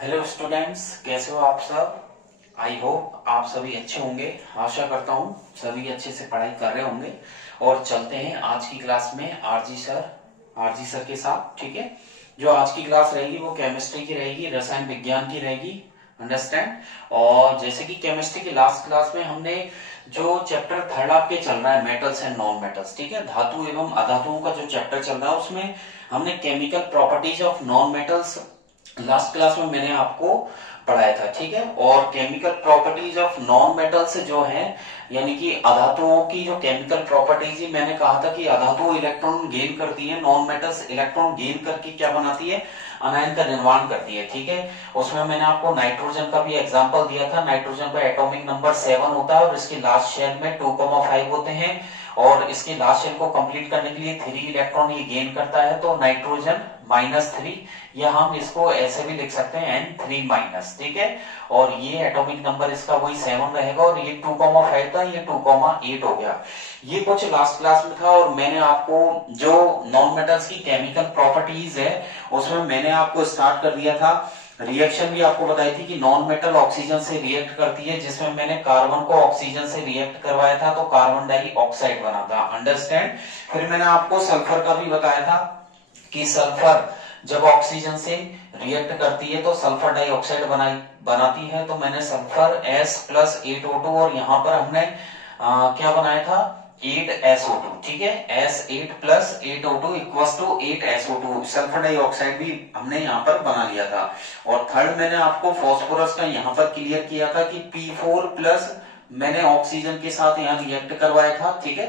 Hello students, कैसे हो आप सब। आई होप आप सभी अच्छे होंगे। आशा करता हूँ सभी अच्छे से पढ़ाई कर रहे होंगे। और चलते हैं आज की क्लास में आरजी सर के साथ। ठीक है, जो आज की क्लास रहेगी वो केमिस्ट्री की रहेगी, रसायन विज्ञान की रहेगी। अंडरस्टैंड। और जैसे कि केमिस्ट्री की लास्ट क्लास में हमने जो चैप्टर थर्ड आपके चल रहा है मेटल्स एंड नॉन मेटल्स, ठीक है, धातु एवं अधातुओं का जो चैप्टर चल रहा है उसमें हमने chemical properties of non metals last class में मैंने आपको पढ़ाया था। ठीक है, और chemical properties of non metals जो है यानी कि अधातुओं की जो केमिकल प्रॉपर्टीज है, मैंने कहा था कि अधातु इलेक्ट्रॉन गेन करती है, नॉन मेटल्स इलेक्ट्रॉन गेन करके क्या बनाती है, अनायन का निर्माण करती है। ठीक है, उसमें मैंने आपको नाइट्रोजन का भी एग्जांपल दिया था। नाइट्रोजन का एटॉमिक नंबर 7 होता है और इसके लास्ट शेल में 2,5 होते हैं और इसके लास्ट शेल को कंप्लीट करने के लिए 3 इलेक्ट्रॉन ये गेन करता है, तो नाइट्रोजन -3, या हम इसको ऐसे भी लिख सकते हैं N3-। ठीक है, और ये एटॉमिक नंबर इसका वही 7 रहेगा और ये 2,5 था, ये 2,8 हो गया। ये कुछ लास्ट क्लास में था और मैंने आपको जो नॉन मेटल्स की केमिकल प्रॉपर्टीज है उसमें मैंने आपको स्टार्ट कर दिया था। रिएक्शन भी आपको बताई थी कि नॉन मेटल ऑक्सीजन से रिएक्ट करती है, जिसमें मैंने कार्बन को ऑक्सीजन से रिएक्ट करवाया था तो कार्बन डाइऑक्साइड बना था। अंडरस्टैंड। फिर मैंने आपको सल्फर का भी बताया था कि सल्फर जब ऑक्सीजन से रिएक्ट करती है तो सल्फर डाइऑक्साइड बनाती है, तो मैंने सल्फर S+8O2 और यहाँ पर हमने क्या बनाया था 8SO2। ठीक है, S8+8O2 equals to 8SO2, sulphur dioxide भी हमने यहाँ पर बना लिया था। और थर्ड मैंने आपको फास्फोरस का यहाँ पर क्लियर किया था कि P4+ मैंने ऑक्सीजन के साथ यहाँ रिएक्ट करवाया था। ठीक है,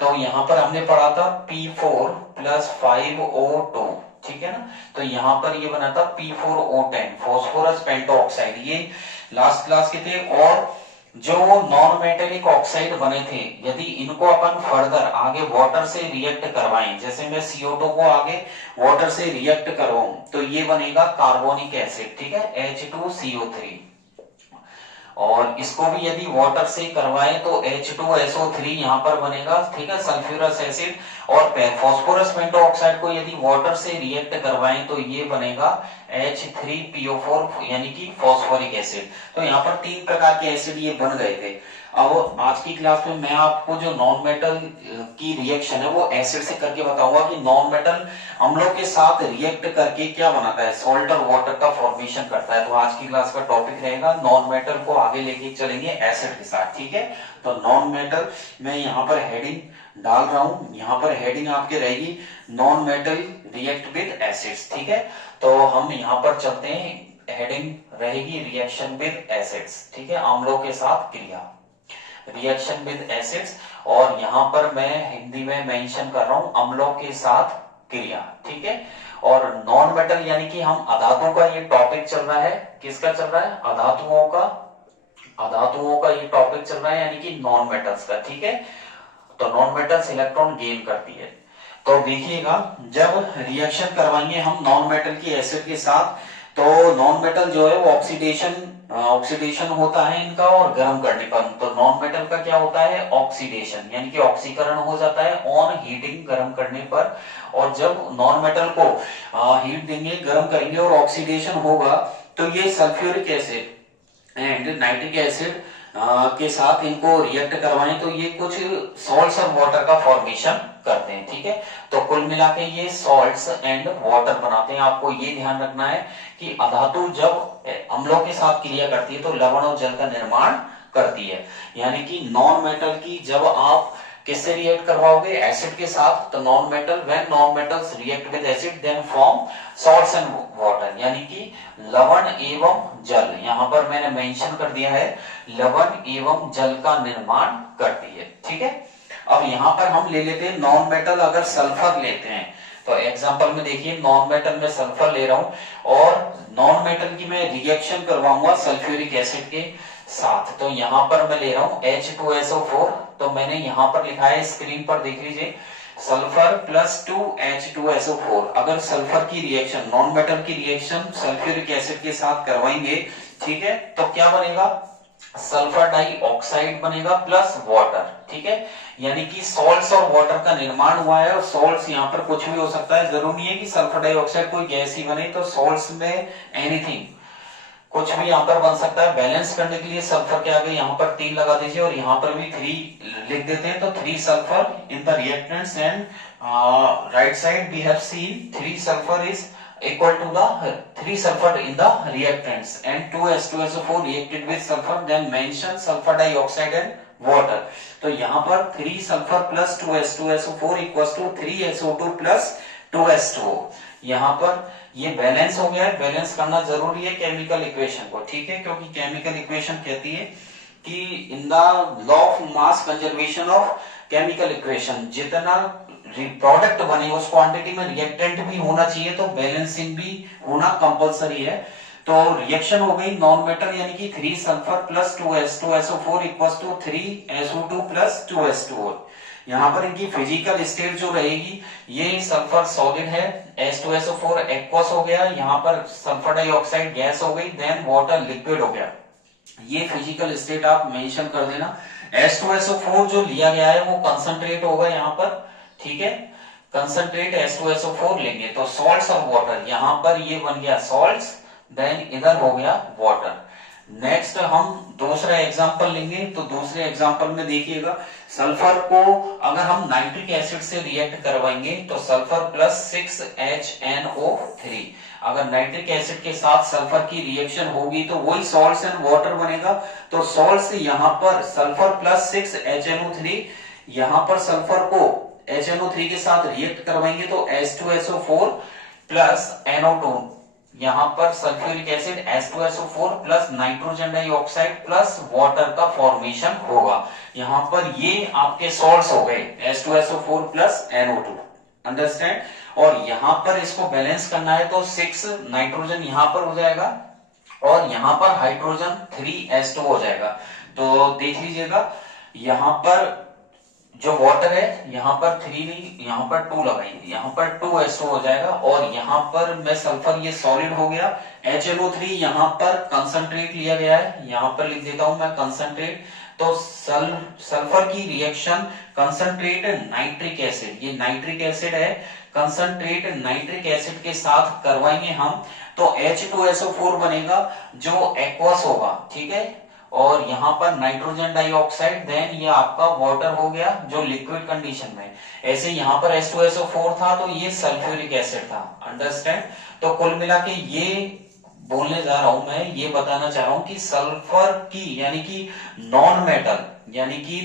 तो यहाँ पर हमने पढ़ा था P4+5O2। ठीक है ना, तो यहाँ पर ये बना था P4O10 फास्फोरस पेंटोऑक्साइड, ये लास्ट क्लास के थे। और जो नॉन मेटेलिक ऑक्साइड बने थे, यदि इनको अपन फर्दर आगे वाटर से रिएक्ट करवाएं, जैसे मैं CO2 को आगे वाटर से रिएक्ट करवाऊं तो ये बनेगा कार्बोनिक एसिड। ठीक है, H2CO3। और इसको भी यदि वाटर से करवाएं तो H2SO3 यहाँ पर बनेगा। ठीक है, सल्फ्यूरस एसिड। और फास्फोरस पेंटोऑक्साइड को यदि वाटर से रिएक्ट करवाएं तो ये बनेगा H3PO4 यानी कि फॉस्फोरिक एसिड। तो यहाँ पर 3 प्रकार के एसिड ये बन गए थे। अब आज की क्लास में मैं आपको जो नॉन मेटल की रिएक्शन है वो एसिड से करके बताऊंगा कि नॉन मेटल अम्लों के साथ रिएक्ट करके क्या बनाता है, सॉल्ट और वाटर का फॉर्मेशन करता है। तो आज की क्लास का टॉपिक रहेगा नॉन मेटल को आगे लेके चलेंगे एसिड के साथ। ठीक है, तो नॉन मेटल मैं यहाँ पर हेडिंग डाल रहा हूं, यहाँ पर हेडिंग आपके रहेगी non metal react with acids. ठीक है, तो हम यहाँ पर चलते हैं, हेडिंग रहेगी रिएक्शन विद एसिड्स। ठीक है, अम्लों के साथ क्रिया, रिएक्शन विद एसिड्स। और यहाँ पर मैं हिंदी में मेंशन कर रहा हूं अम्लों के साथ क्रिया। ठीक है, और नॉन मेटल यानी कि हम अधातुओं का ये टॉपिक चल रहा है, किसका चल रहा है, अधातुओं का ये टॉपिक चल रहा है यानी कि नॉन मेटल्स का। ठीक है, तो नॉन मेटल्स इलेक्ट्रॉन गेन करती है। तो देखिएगा, जब रिएक्शन करवाएंगे हम नॉन मेटल की एसिड के साथ तो नॉन मेटल जो है वो ऑक्सीडेशन होता है इनका, और गर्म करने पर तो नॉन मेटल का क्या होता है, ऑक्सीडेशन यानी कि ऑक्सीकरण हो जाता है ऑन हीटिंग, गर्म करने पर। और जब नॉन मेटल को हीट देंगे, गर्म करेंगे और ऑक्सीडेशन होगा तो ये sulphuric acid and nitric acid के साथ इनको रिएक्ट करवाएं तो ये कुछ सॉल्ट्स और वाटर का फॉर्मेशन करते हैं। ठीक है, तो कुल मिला के ये सॉल्ट्स एंड वाटर बनाते हैं। आपको ये ध्यान रखना है कि अधातु जब अम्लों के साथ क्रिया करती है तो लवण और जल का निर्माण करती है। यानी कि नॉन मेटल की जब आप किससे रिएक्ट करवाओगे, एसिड के साथ, तो non metal when non metals react with acid then form salts and water, यानी कि लवण एवं जल। यहाँ पर मैंने मेंशन कर दिया है लवण एवं जल का निर्माण करती है। ठीक है, अब यहाँ पर हम ले लेते हैं नॉन मेटल, अगर सल्फर लेते हैं तो एग्जांपल में देखिए नॉन मेटल में सल्फर ले रहा हूं और नॉन मेटल की मैं रिएक्शन करवाऊंगा सल्फ्यूरिक एसिड के साथ। तो यहाँ पर मैं ले रहा हूं H2SO4, तो मैंने यहाँ पर लिखा है, स्क्रीन पर देख लीजिए, सल्फर +2H2SO4। अगर सल्फर की रिएक्शन, नॉन मेटल की रिएक्शन सल्फ्यूरिक एसिड के साथ करवाएंगे, ठीक है, तो क्या बनेगा, सल्फर डाइऑक्साइड बनेगा प्लस वाटर। ठीक है, यानी कि सॉल्ट्स और वाटर का निर्माण हुआ है। और सॉल्ट्स यहाँ पर कुछ भी हो सकता है, जरूरी नहीं है कि सल्फर डाइऑक्साइड कोई गैस ही बने, तो सॉल्ट्स में एनीथिंग, कुछ भी यहाँ पर बन सकता है। बैलेंस करने के लिए सल्फर के आगे यहाँ पर 3 लगा दीजिए और यहाँ पर भी 3 लिख देते हैं, तो 3 sulphur in the reactants and right side we have seen 3 sulphur is equal to the 3 sulfur in the reactants and 2H2SO4 reacted with sulfur, then mention sulfur dioxide and water. तो यहाँ पर 3 sulfur plus 2H2SO4 equals to 3SO2 plus 2H2O। यहाँ पर ये balance हो गया है। Balance करना जरूरी है केमिकल इक्वेशन को, ठीक है, क्योंकि केमिकल इक्वेशन कहती है कि in the law of mass conservation of chemical equation जितना प्रोडक्ट बने उस क्वांटिटी में रिएक्टेंट भी होना चाहिए, तो बैलेंसिंग भी होना कंपलसरी है। तो रिएक्शन हो गई नॉन मेटल यानी कि 3 sulphur plus 2H2SO4 equals to 3SO2 plus 2H2O। यहाँ पर इनकी फिजिकल स्टेट जो रहेगी, ये सल्फर सॉलिड है, H2SO4 एक्वस हो गया, यहाँ पर सल्फर डाइऑक्साइड गैस हो गई, देन वाटर लिक्विड हो गया। ये फिजिकल स्टेट आप मेंशन कर देना। H2SO4 जो लिया गया है वो कंसंट्रेट होगा यहाँ पर, ठीक है, कंसंट्रेट H2SO4 लेंगे तो सॉल्ट्स और वाटर, यहाँ पर ये बन गया सॉल्ट्स, देन इधर हो गया वाटर। नेक्स्ट हम दूसरा एग्जांपल लेंगे, तो दूसरे एग्जांपल में देखिएगा सल्फर को अगर हम नाइट्रिक एसिड से रिएक्ट करवाएंगे तो सल्फर प्लस 6HNO3, अगर नाइट्रिक एसिड के साथ सल्फर की रिएक्शन होगी तो वही सॉल्ट्स एंड वाटर बनेगा। तो सॉल्ट्स यहाँ पर सल्फर प्लस 6HNO3, यहाँ पर सल्फर को HNO3 के साथ रिएक्ट करवाएंगे तो H2SO4 प्लस NO2, यहाँ पर sulphuric acid H2SO4 plus nitrogen dioxide plus water का फॉर्मेशन होगा। यहाँ पर ये आपके सॉल्ट्स हो गए H2SO4 प्लस NO2, अंडरस्टैंड। और यहाँ पर इसको बैलेंस करना है तो 6 नाइट्रोजन यहाँ पर हो जाएगा और यहाँ पर हाइड्रोजन 3H2 हो जाएगा। तो देख लीजिएगा यहाँ पर जो वाटर है यहाँ पर 3 नहीं, यहाँ पर 2 लगाएंगे, यहाँ पर 2H2 हो जाएगा और यहाँ पर मैं सल्फर ये सॉलिड हो गया, HNO3 यहाँ पर कंसंट्रेट लिया गया है, यहाँ पर लिख देता हूं मैं कंसंट्रेट। तो सल्फर की रिएक्शन कंसंट्रेट नाइट्रिक एसिड, ये नाइट्रिक एसिड है, कंसंट्रेट नाइट्रिक एसिड के साथ करवाएंगे हम तो H2SO4 बनेगा जो एक्वस होगा, ठीक है, और यहाँ पर नाइट्रोजन डाइऑक्साइड, देन ये आपका वाटर हो गया जो लिक्विड कंडीशन में। ऐसे यहाँ पर H2SO4 था तो ये सल्फ्यूरिक एसिड था, अंडरस्टैंड। तो कुल मिला के ये बोलने जा रहा हूं मैं, ये बताना चाह रहा हूं कि सल्फर की यानी कि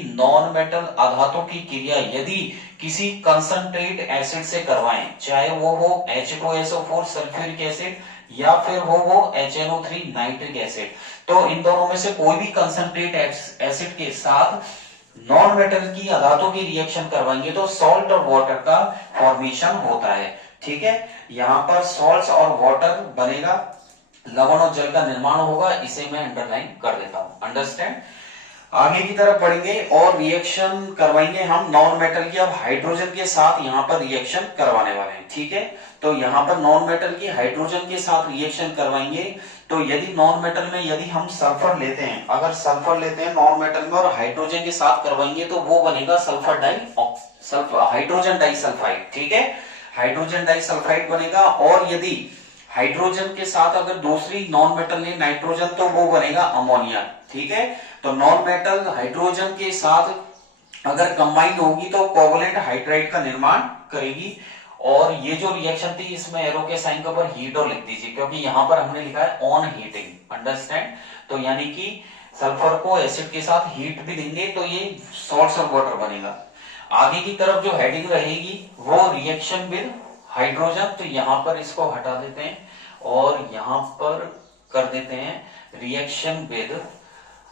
नॉन मेटल आधातों की क्रिया यदि किसी कंसंट्रेट एसिड से करवाएं, चाहे वो हो H2SO4 सल्फ्यूरिक एसिड या फिर वो HNO3 नाइट्रिक एसिड, तो इन दोनों में से कोई भी कंसंट्रेट एसिड के साथ नॉन मेटल की धातु की रिएक्शन करवाएंगे तो सॉल्ट और वाटर का फॉर्मेशन होता है, ठीक है। यहाँ पर सॉल्ट और वाटर बनेगा, लवण और जल का निर्माण होगा, इसे मैं अंडरलाइन कर देता हूं, अंडरस्टैंड। आगे की तरफ बढ़ेंगे और रिएक्शन करवाएंगे हम नॉन मेटल की। अब हाइड्रोजन के साथ यहाँ पर रिएक्शन करवाने वाले हैं, ठीक है। तो यहाँ पर नॉन मेटल की हाइड्रोजन के साथ रिएक्शन करवाएंगे तो यदि नॉन मेटल में यदि हम सल्फर लेते हैं, अगर सल्फर लेते हैं नॉन मेटल में और हाइड्रोजन के साथ करवाएंगे तो वो बनेगा हाइड्रोजन डाइसल्फाइड, ठीक है, हाइड्रोजन डाइसल्फाइड बनेगा। और यदि हाइड्रोजन के साथ अगर दूसरी नॉन मेटल ले नाइट्रोजन तो वो बनेगा अमोनिया, ठीक है। तो नॉन मेटल हाइड्रोजन के साथ अगर कंबाइन होगी तो कोवलेंट हाइड्राइड का निर्माण करेगी। और ये जो रिएक्शन थी इसमें एरो के साइन के ऊपर हीट और लिख दीजिए क्योंकि यहाँ पर हमने लिखा है ऑन हीटिंग, अंडरस्टैंड। तो यानी कि सल्फर को एसिड के साथ हीट भी देंगे तो ये सॉल्ट्स और वाटर बनेगा। आगे की तरफ जो हेडिंग रहेगी वो रिएक्शन विद हाइड्रोजन, तो यहाँ पर इसको हटा देते हैं और यहाँ पर कर देते हैं रिएक्शन विद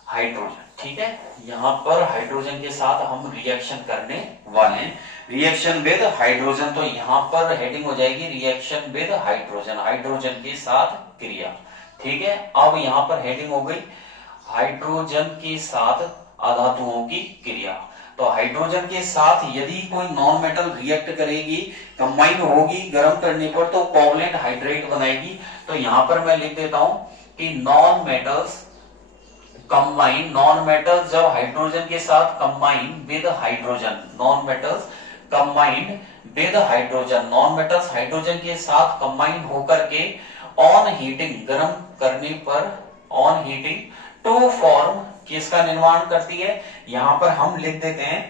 हाइड्रोजन, ठीक है। यहाँ पर हाइड्रोजन के साथ हम रिएक्शन करने वाले हैं, रिएक्शन विद हाइड्रोजन। तो यहाँ पर हेडिंग हो जाएगी रिएक्शन विद हाइड्रोजन, हाइड्रोजन के साथ क्रिया, ठीक है। अब यहाँ पर हेडिंग हो गई हाइड्रोजन के साथ अधातुओं की क्रिया। तो हाइड्रोजन के साथ यदि कोई नॉन मेटल रिएक्ट करेगी, कंबाइन होगी गर्म करने पर तो कोवलेंट हाइड्राइड बनाएगी। तो यहाँ पर मैं लिख देता हूं कि non metals combine, non metals जब हाइड्रोजन के साथ combine with hydrogen, non metals combined with hydrogen, non metals hydrogen के साथ कंबाइन होकर के ऑन हीटिंग गर्म करने पर ऑन हीटिंग टू फॉर्म, किसका निर्माण करती है, यहां पर हम लिख देते हैं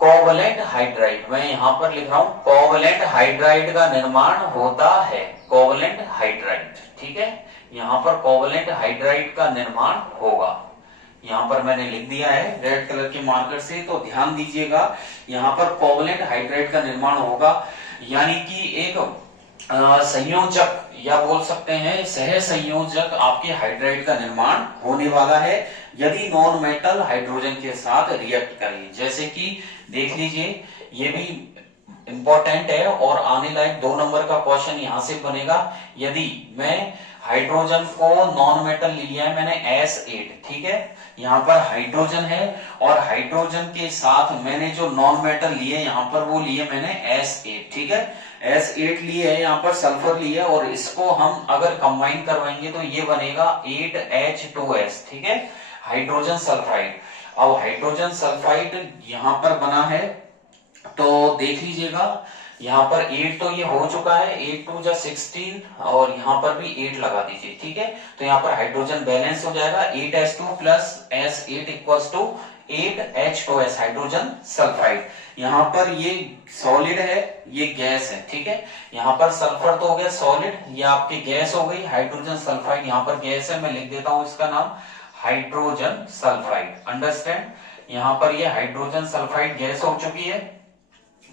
कोवलेंट हाइड्राइड। मैं यहां पर लिख रहा हूं कोवलेंट हाइड्राइड का निर्माण होता है, कोवलेंट हाइड्राइड, ठीक है। यहां पर कोवलेंट हाइड्राइड का निर्माण होगा, यहां पर मैंने लिख दिया है रेड कलर के मार्कर से, तो ध्यान दीजिएगा यहां पर कोवलेंट हाइड्राइड का निर्माण होगा, यानी कि एक संयोजक या बोल सकते हैं सह संयोजक आपके हाइड्राइड का निर्माण होने वाला है यदि नॉन मेटल हाइड्रोजन के साथ रिएक्ट करें। जैसे कि देख लीजिए, ये भी इंपॉर्टेंट है और आने लायक 2 नंबर का क्वेश्चन यहां से बनेगा। यदि मैं हाइड्रोजन को नॉन मेटल ले लिया है मैंने S8, ठीक है, यहाँ पर हाइड्रोजन है और हाइड्रोजन के साथ मैंने जो नॉन मेटल लिए यहाँ पर वो लिए मैंने S8, ठीक है, S8 लिए है, यहाँ पर सल्फर लिए और इसको हम अगर कंबाइन करवाएंगे तो ये बनेगा 8H2S, ठीक है, हाइड्रोजन सल्फाइड। अब हाइड्रोजन सल्फाइड यहां पर बना है, तो देख लीजिएगा यहाँ पर 8 तो ये हो चुका है, 8 2 जा 16 और यहाँ पर भी 8 लगा दीजिए, ठीक है, तो यहाँ पर हाइड्रोजन बैलेंस हो जाएगा 8S2 plus S8 equals to 8H2S hydrogen sulphide. यहाँ पर ये सॉलिड है, ये गैस है, ठीक है, यहाँ पर सल्फर तो हो गया सॉलिड, ये आपकी गैस हो गई, हाइड्रोजन सल्फाइड यहाँ पर गैस है, मैं लिख देता हूं इसका नाम हाइड्रोजन सल्फाइड, अंडरस्टैंड। यहाँ पर ये हाइड्रोजन सल्फाइड गैस हो चुकी है,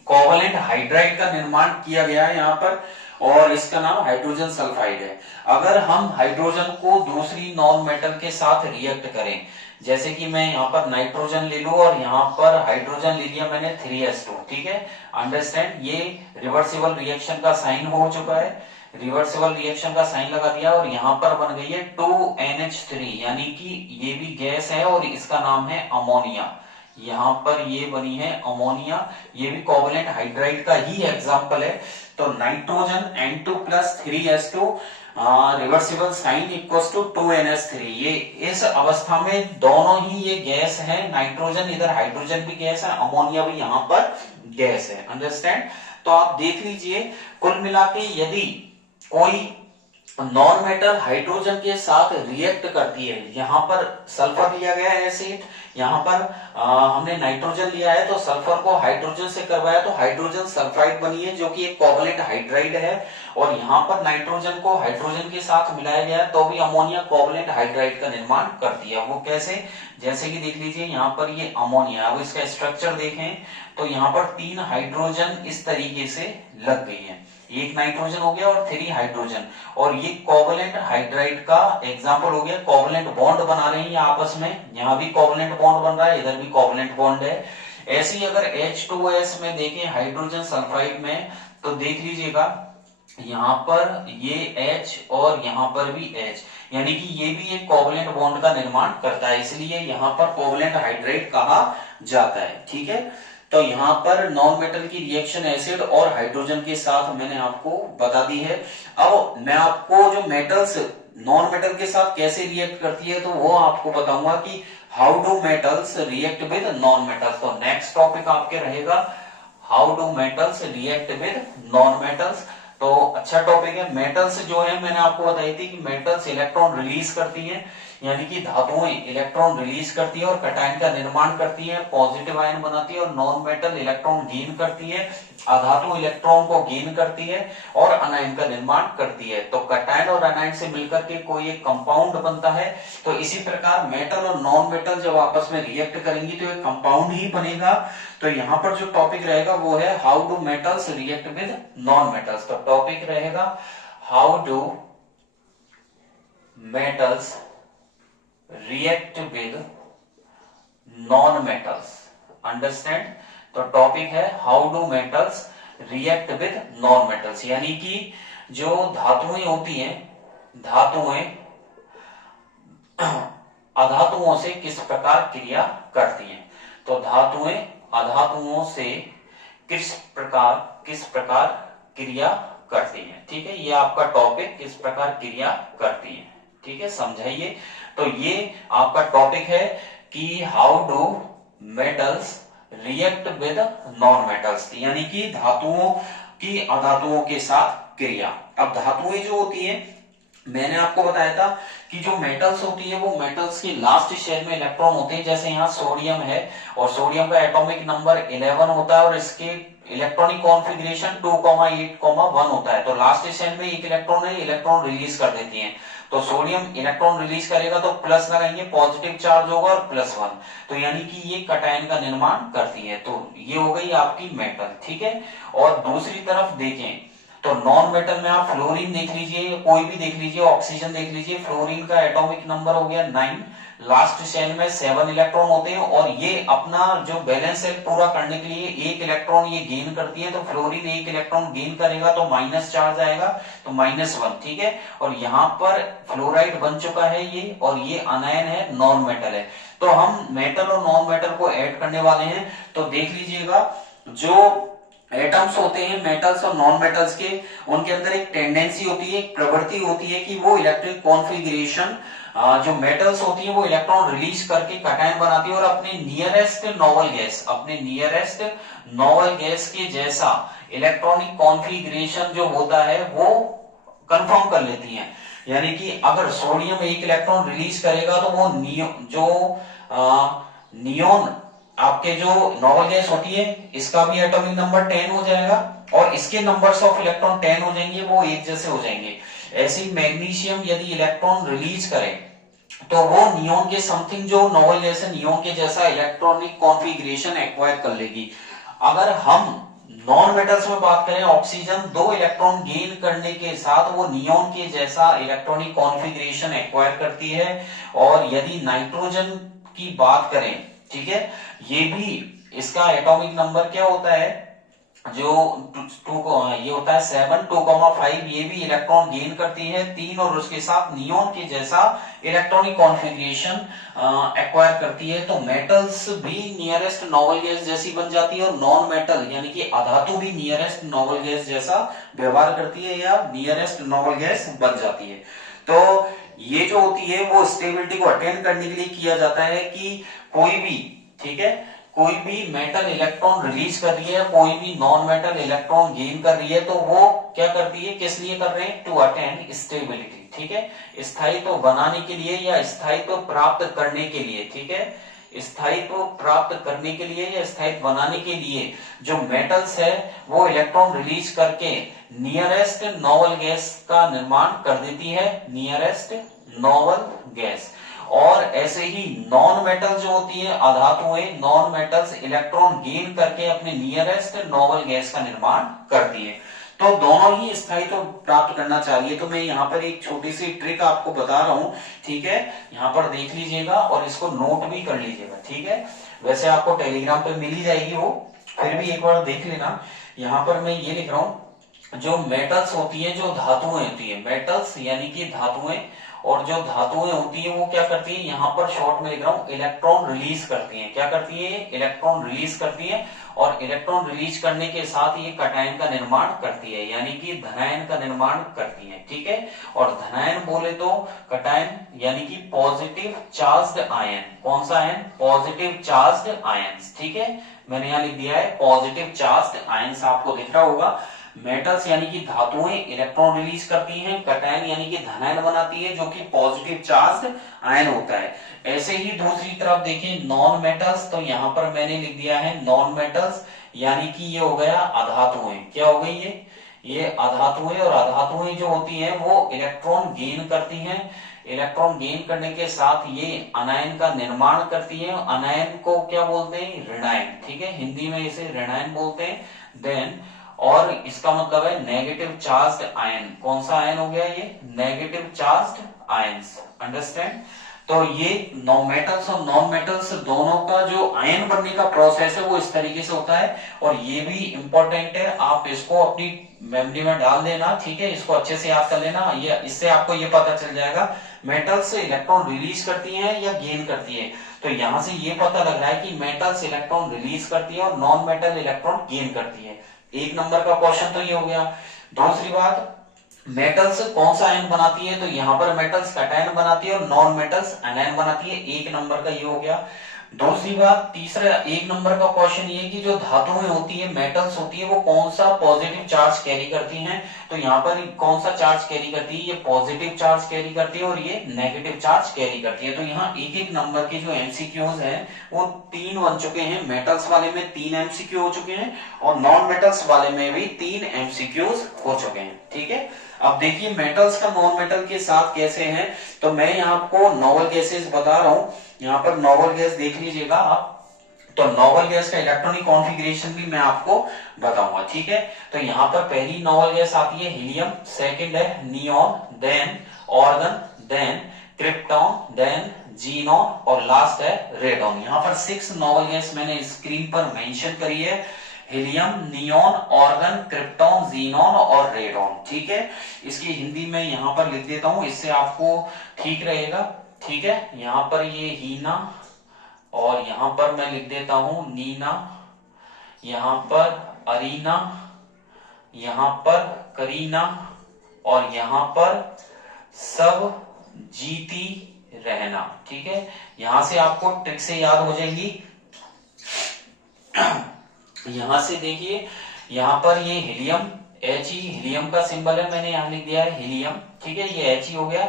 कोवलेंट हाइड्राइड का निर्माण किया गया है यहाँ पर और इसका नाम हाइड्रोजन सल्फाइड है। अगर हम हाइड्रोजन को दूसरी नॉन मेटल के साथ रिएक्ट करें, जैसे कि मैं यहाँ पर नाइट्रोजन ले लूं और यहाँ पर हाइड्रोजन ले लिया मैंने 3S2, ठीक है, अंडरस्टैंड, ये रिवर्सिबल रिएक्शन का साइन हो चुका है, रिवर्सिबल रिएक्शन का साइन लगा दिया और यहाँ पर बन गई है 2NH3, यानी कि ये भी गैस है और इसका नाम है अमोनिया, यहाँ पर ये बनी है अमोनिया, ये भी कोवलेंट हाइड्राइड का ही एग्जांपल है। तो nitrogen N2 plus 3S2 reversible sign equals to 2NH3, ये इस अवस्था में दोनों ही ये गैस है, नाइट्रोजन इधर हाइड्रोजन भी गैस है, अमोनिया भी यहाँ पर गैस है, अंडरस्टैंड। तो आप देख लीजिए कुल मिला के यदि कोई नॉन मेटल हाइड्रोजन के साथ रिएक्ट करती है, यहाँ पर सल्फर लिया गया है एसिड, यहाँ पर हमने नाइट्रोजन लिया है तो सल्फर को हाइड्रोजन से करवाया तो हाइड्रोजन सल्फाइड बनी है जो कि एक कोवलेंट हाइड्राइड है, और यहाँ पर नाइट्रोजन को हाइड्रोजन के साथ मिलाया गया है तो भी अमोनिया कोवलेंट हाइड्राइड का निर्माण करती है। वो कैसे, जैसे कि देख लीजिए यहाँ पर ये अमोनिया, अब इसका स्ट्रक्चर देखें तो यहाँ पर 3 हाइड्रोजन इस तरीके से लग गई है, एक नाइट्रोजन हो गया और 3 हाइड्रोजन, और ये कोवलेंट हाइड्राइड का एग्जांपल हो गया, कोवलेंट बॉन्ड बना रहे हैं ये आपस में, यहाँ भी कोवलेंट बॉन्ड बन रहा है, इधर भी कोवलेंट बॉन्ड है। ऐसे ही अगर H2S में देखें हाइड्रोजन सल्फाइड में तो देख लीजिएगा यहाँ पर ये H और यहाँ पर भी H, यानी कि ये भी एक कोवलेंट बॉन्ड का निर्माण करता है, इसलिए यहाँ पर कोवलेंट हाइड्राइड कहा जाता है, ठीक है। तो यहाँ पर नॉन मेटल की रिएक्शन एसिड और हाइड्रोजन के साथ मैंने आपको बता दी है। अब मैं आपको जो मेटल्स नॉन मेटल के साथ कैसे रिएक्ट करती है तो वो आपको बताऊंगा कि how do metals react with non metals. तो नेक्स्ट टॉपिक आपके रहेगा how do metals react with non metals. तो अच्छा टॉपिक है। मेटल्स जो है मैंने आपको बताई थी कि मेटल्स इलेक्ट्रॉन रिलीज करती हैं, यानी कि धातुएं इलेक्ट्रॉन रिलीज करती है और कटायन का निर्माण करती है, पॉजिटिव आयन बनाती है, और नॉन मेटल इलेक्ट्रॉन गेन करती है, अधातु इलेक्ट्रॉन को गेन करती है और अनायन का निर्माण करती है। तो कटायन और अनायन से मिलकर के कोई एक कंपाउंड बनता है। तो इसी प्रकार मेटल और नॉन मेटल जब आपस में रिएक्ट करेंगी तो एक कंपाउंड ही बनेगा। तो यहाँ पर जो टॉपिक रहेगा वो है how do metals react with non metals. तो टॉपिक रहेगा how do metals react with non metals, understand. तो टॉपिक है how do metals react with non metals, यानी कि जो धातुएं होती हैं, धातुएं अधातुओं से किस प्रकार क्रिया करती हैं। तो धातुएं अधातुओं से किस प्रकार क्रिया करती हैं, ठीक है। ये आपका टॉपिक किस प्रकार क्रिया करती हैं, ठीक है, समझाइए। तो ये आपका टॉपिक है कि how do metals react with non metals, यानी कि धातुओं की अधातुओं के साथ क्रिया। अब धातुएं जो होती हैं मैंने आपको बताया था कि जो मेटल्स होती है वो मेटल्स के लास्ट शेल में इलेक्ट्रॉन होते हैं। जैसे यहाँ सोडियम है और सोडियम का एटॉमिक नंबर 11 होता है और इसके इलेक्ट्रॉनिक कॉन्फ़िगरेशन 2,8,1 होता है। तो लास्ट शेल में एक इलेक्ट्रॉन है, इलेक्ट्रॉन रिलीज कर देती है। तो सोडियम इलेक्ट्रॉन रिलीज करेगा तो प्लस लगाएंगे, पॉजिटिव चार्ज होगा और +1, तो यानी कि ये कटायन का निर्माण करती है। तो ये हो गई आपकी मेटल, ठीक है। और दूसरी तरफ देखें तो नॉन मेटल में आप फ्लोरीन देख लीजिए, कोई भी देख लीजिए, ऑक्सीजन देख लीजिए। फ्लोरीन का एटॉमिक नंबर हो गया 9, लास्ट शेल में 7 इलेक्ट्रॉन होते हैं और ये अपना जो बैलेंस शेल पूरा करने के लिए एक इलेक्ट्रॉन ये गेन करती है। तो फ्लोरीन एक इलेक्ट्रॉन गेन करेगा तो माइनस चार्ज आएगा, तो -1, ठीक है। और यहाँ पर फ्लोराइड बन चुका है ये, और ये अनायन है, नॉन मेटल है। तो हम मेटल और नॉन मेटल को ऐड करने वाले हैं। तो देख लीजिएगा, जो एटम्स होते हैं मेटल्स और नॉन मेटल्स के, उनके अंदर एक टेंडेंसी होती है, एक प्रवृत्ति होती है कि वो इलेक्ट्रिक कॉन्फ़िगरेशन, जो मेटल्स होती है वो इलेक्ट्रॉन रिलीज करके कटायन बनाती है और अपने नियरेस्ट नोबल गैस के जैसा इलेक्ट्रॉनिक कॉन्फ़िगरेशन जो होता है वो कंफर्म कर लेती हैं। यानी कि अगर सोडियम एक इलेक्ट्रॉन रिलीज करेगा तो वो नियोन आपके जो नोबल गैस होती है इसका भी एटॉमिक नंबर 10 हो जाएगा और इसके नंबर्स ऑफ इलेक्ट्रॉन 10 हो जाएंगे, वो एक जैसे हो जाएंगे। ऐसे ही मैग्नीशियम यदि इलेक्ट्रॉन रिलीज करे तो वो नियोन के समथिंग जो नोबल गैस है नियोन के जैसा इलेक्ट्रॉनिक कॉन्फ़िगरेशन एक्वायर कर लेगी। अगर हम नॉन मेटल्स में बात करें, ऑक्सीजन 2 इलेक्ट्रॉन गेन करने के साथ वो नियोन के जैसा इलेक्ट्रॉनिक कॉन्फ़िगरेशन एक्वायर करती है। और यदि नाइट्रोजन की बात करें, ठीक है, ये भी इसका एटॉमिक नंबर क्या होता है, जो ये होता है 7, 2,5, ये भी इलेक्ट्रॉन गेन करती है 3 और उसके साथ नियोन के जैसा इलेक्ट्रॉनिक कॉन्फ़िगरेशन एक्वायर करती है। तो मेटल्स भी नियरेस्ट नोबल गैस जैसी बन जाती है और नॉन मेटल यानी कि अधातु भी नियरेस्ट नोबल गैस जैसा व्यवहार करती है या नियरेस्ट नोबल गैस बन जाती है। तो ये जो होती है वो स्टेबिलिटी को अटेन करने के लिए किया जाता है कि कोई भी, ठीक है, कोई भी मेटल इलेक्ट्रॉन रिलीज कर रही है, कोई भी नॉन मेटल इलेक्ट्रॉन गेन कर रही है, तो वो क्या करती है, किस लिए कर रहे हैं, टू अटेन स्टेबिलिटी, ठीक है, स्थायित्व बनाने के लिए या स्थायित्व प्राप्त करने के लिए, ठीक है, स्थायित्व प्राप्त करने के लिए या स्थायित्व बनाने के लिए जो मेटल्स है वो इलेक्ट्रॉन रिलीज करके नियरेस्ट नोबल गैस का निर्माण कर देती है, नियरेस्ट नोबल गैस। और ऐसे ही नॉन मेटल जो होती है अधातुएं, नॉन मेटल्स इलेक्ट्रॉन गेन करके अपने नियरेस्ट नोबल गैस का निर्माण करती है। तो दोनों ही स्थायित्व प्राप्त करना चाहिए। तो मैं यहाँ पर एक छोटी सी ट्रिक आपको बता रहा हूँ, ठीक है, यहाँ पर देख लीजिएगा और इसको नोट भी कर लीजिएगा, ठीक है। वैसे आपको टेलीग्राम पे मिल ही जाएगी वो, फिर भी एक बार देख लेना। यहाँ पर मैं ये लिख रहा हूँ, जो मेटल्स होती है, जो धातुएं होती है, मेटल्स यानी कि धातुएं, और जो धातुएं होती है वो क्या करती है, यहाँ पर शॉर्ट में लिख रहा हूं, इलेक्ट्रॉन रिलीज करती है। क्या करती है, इलेक्ट्रॉन रिलीज करती है और इलेक्ट्रॉन रिलीज करने के साथ ये कटायन का निर्माण करती है, यानी कि धनायन का निर्माण करती है, ठीक है। और धनायन बोले तो कटायन यानी कि पॉजिटिव चार्ज्ड आयन, कौन सा आयन, पॉजिटिव चार्ज्ड आयंस, ठीक है। मैंने यहाँ लिख दिया है पॉजिटिव चार्ज्ड आयंस, आपको दिख रहा होगा। मेटल्स यानी कि धातुएं इलेक्ट्रॉन रिलीज करती हैं, कटायन यानी कि धनायन बनाती है जो कि पॉजिटिव चार्ज्ड आयन होता है। ऐसे ही दूसरी तरफ देखें नॉन मेटल्स, तो यहाँ पर मैंने लिख दिया है नॉन मेटल्स यानी कि ये हो गया अधातुएं, क्या हो गई ये अधातुएं। और अधातुएं जो होती हैं वो इलेक्ट्रॉन गेन करती हैं, इलेक्ट्रॉन गेन करने के साथ ये अनायन का निर्माण करती है। अनायन को क्या बोलते हैं, ऋणायन, ठीक है, हिंदी में इसे ऋणायन बोलते हैं। देन और इसका मतलब है नेगेटिव चार्ज्ड आयन, कौन सा आयन हो गया ये, नेगेटिव चार्ज्ड आयंस, अंडरस्टैंड। तो ये मेटल्स और नॉन मेटल्स दोनों का जो आयन बनने का प्रोसेस है वो इस तरीके से होता है। और ये भी इंपॉर्टेंट है, आप इसको अपनी मेमोरी में डाल देना, ठीक है, इसको अच्छे से याद कर लेना। ये इससे आपको ये पता चल जाएगा मेटल्स इलेक्ट्रॉन रिलीज करती हैं या गेन करती है। तो यहां से ये पता लग रहा है कि मेटल्स इलेक्ट्रॉन रिलीज करती है और नॉन मेटल इलेक्ट्रॉन गेन करती है। एक नंबर का क्वेश्चन तो ये हो गया। दूसरी बात, मेटल्स कौन सा आयन बनाती है, तो यहाँ पर मेटल्स कटायन बनाती है और नॉन मेटल्स एनायन बनाती है, एक नंबर का ये हो गया। दूसरी बात, तीसरा 1 नंबर का क्वेश्चन ये कि जो धातुएं होती है, मेटल्स होती है, वो कौन सा पॉजिटिव चार्ज कैरी करती हैं। तो यहाँ पर कौन सा चार्ज कैरी करती है, ये पॉजिटिव चार्ज कैरी करती है और ये नेगेटिव चार्ज कैरी करती है। तो यहाँ 1-1 नंबर के जो एमसीक्यूज हैं वो 3 बन चुके हैं। मेटल्स वाले में 3 एमसीक्यू हो चुके हैं और नॉन मेटल्स वाले में भी 3 एमसीक्यूज हो चुके हैं। ठीक है, अब देखिए मेटल्स का नॉन मेटल के साथ कैसे है। तो मैं यहाँ आपको नोबल गैसेस बता रहा हूं, यहाँ पर नोबल गैस देख लीजिएगा आप। तो नोबल गैस का इलेक्ट्रॉनिक कॉन्फ़िगरेशन भी मैं आपको बताऊंगा। ठीक है, तो यहाँ पर पहली नोबल गैस आती है हीलियम, सेकंड है neon, then argon, then krypton, then xenon और लास्ट है रेडॉन। यहाँ पर 6 नोबल गैस मैंने स्क्रीन पर मेंशन करी है, helium, neon, argon, krypton, xenon और रेडॉन। ठीक है, इसकी हिंदी में यहाँ पर लिख देता हूं, इससे आपको ठीक रहेगा। ठीक है, यहाँ पर ये हीना और यहाँ पर मैं लिख देता हूं नीना, यहाँ पर अरीना, यहाँ पर करीना और यहाँ पर सब जीती रहना। ठीक है, यहां से आपको ट्रिक से याद हो जाएंगी। यहां से देखिए, यहाँ पर ये हीलियम He, हीलियम का सिंबल है, मैंने यहाँ लिख दिया है हीलियम। ठीक है, ये He हो गया।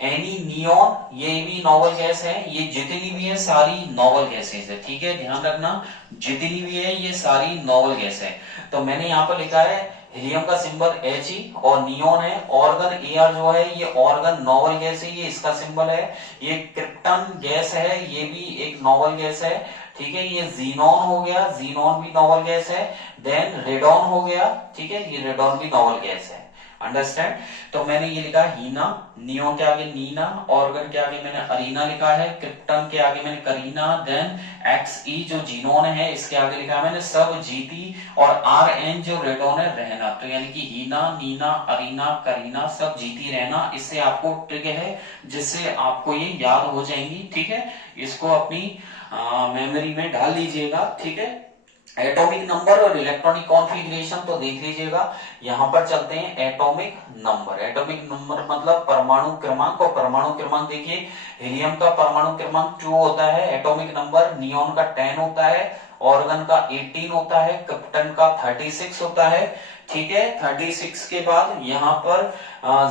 एनी, नियॉन, ये भी नोबल गैस है। ये जितनी भी है सारी नोबल गैसेस है। ठीक है, ध्यान रखना, जितनी भी है ये सारी नोबल गैस है। तो मैंने यहाँ पर लिखा है हीलियम का सिंबल He और नियॉन है। ऑर्गन Ar जो है ये ऑर्गन नोबल गैस है, ये इसका सिंबल है। ये क्रिप्टन गैस है, ये भी एक नोबल गैस है। ठीक है, ये जीनॉन हो गया, जीनॉन भी नोबल गैस है। देन रेडॉन हो गया। ठीक है, ये रेडॉन भी नोबल गैस है। अंडरस्टैंड। तो मैंने ये लिखा हीना, नियॉन के आगे नीना, ऑर्गन के आगे मैंने अरीना लिखा है, क्रिप्टन के आगे मैंने करीना, देन Xe जो जीनोन है इसके आगे लिखा है मैंने सब जीती और Rn जो रेडॉन है रहना। तो यानी कि हीना, नीना, अरीना, करीना सब जीती रहना। इससे आपको ट्रिक है जिससे आपको ये याद हो जाएंगी। ठीक है, इसको अपनी मेमोरी में डाल लीजिएगा। ठीक है, एटॉमिक नंबर और इलेक्ट्रॉनिक कॉन्फ़िगरेशन तो देख लीजिएगा। यहां पर चलते हैं एटॉमिक नंबर। एटॉमिक नंबर मतलब परमाणु क्रमांक, और परमाणु क्रमांक देखिए हीलियम का परमाणु क्रमांक 2 होता है। एटॉमिक नंबर नियॉन का 10 होता है, ऑर्गन का 18 होता है, क्रिप्टन का 36 होता है। ठीक है, 36 के बाद यहाँ पर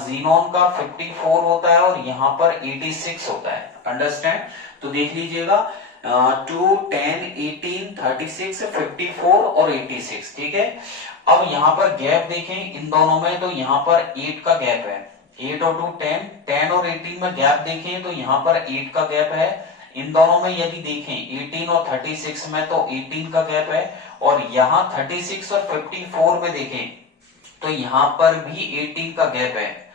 जीनॉन का 54 होता है और यहाँ पर 86 होता है। अंडरस्टैंड। तो देख लीजिएगा 2, 10, 18, 36, 54 और 86। ठीक है, अब यहाँ पर गैप देखें इन दोनों में, तो यहाँ पर 8 का गैप है। 8 और 2 10, 10 और 18 में गैप देखें तो यहाँ पर 8 का गैप है। इन दोनों में यदि देखें 18 और 36 में तो 18 का गैप है, और यहाँ 36 और 54 में देखें तो यहाँ पर भी 18 का गैप है।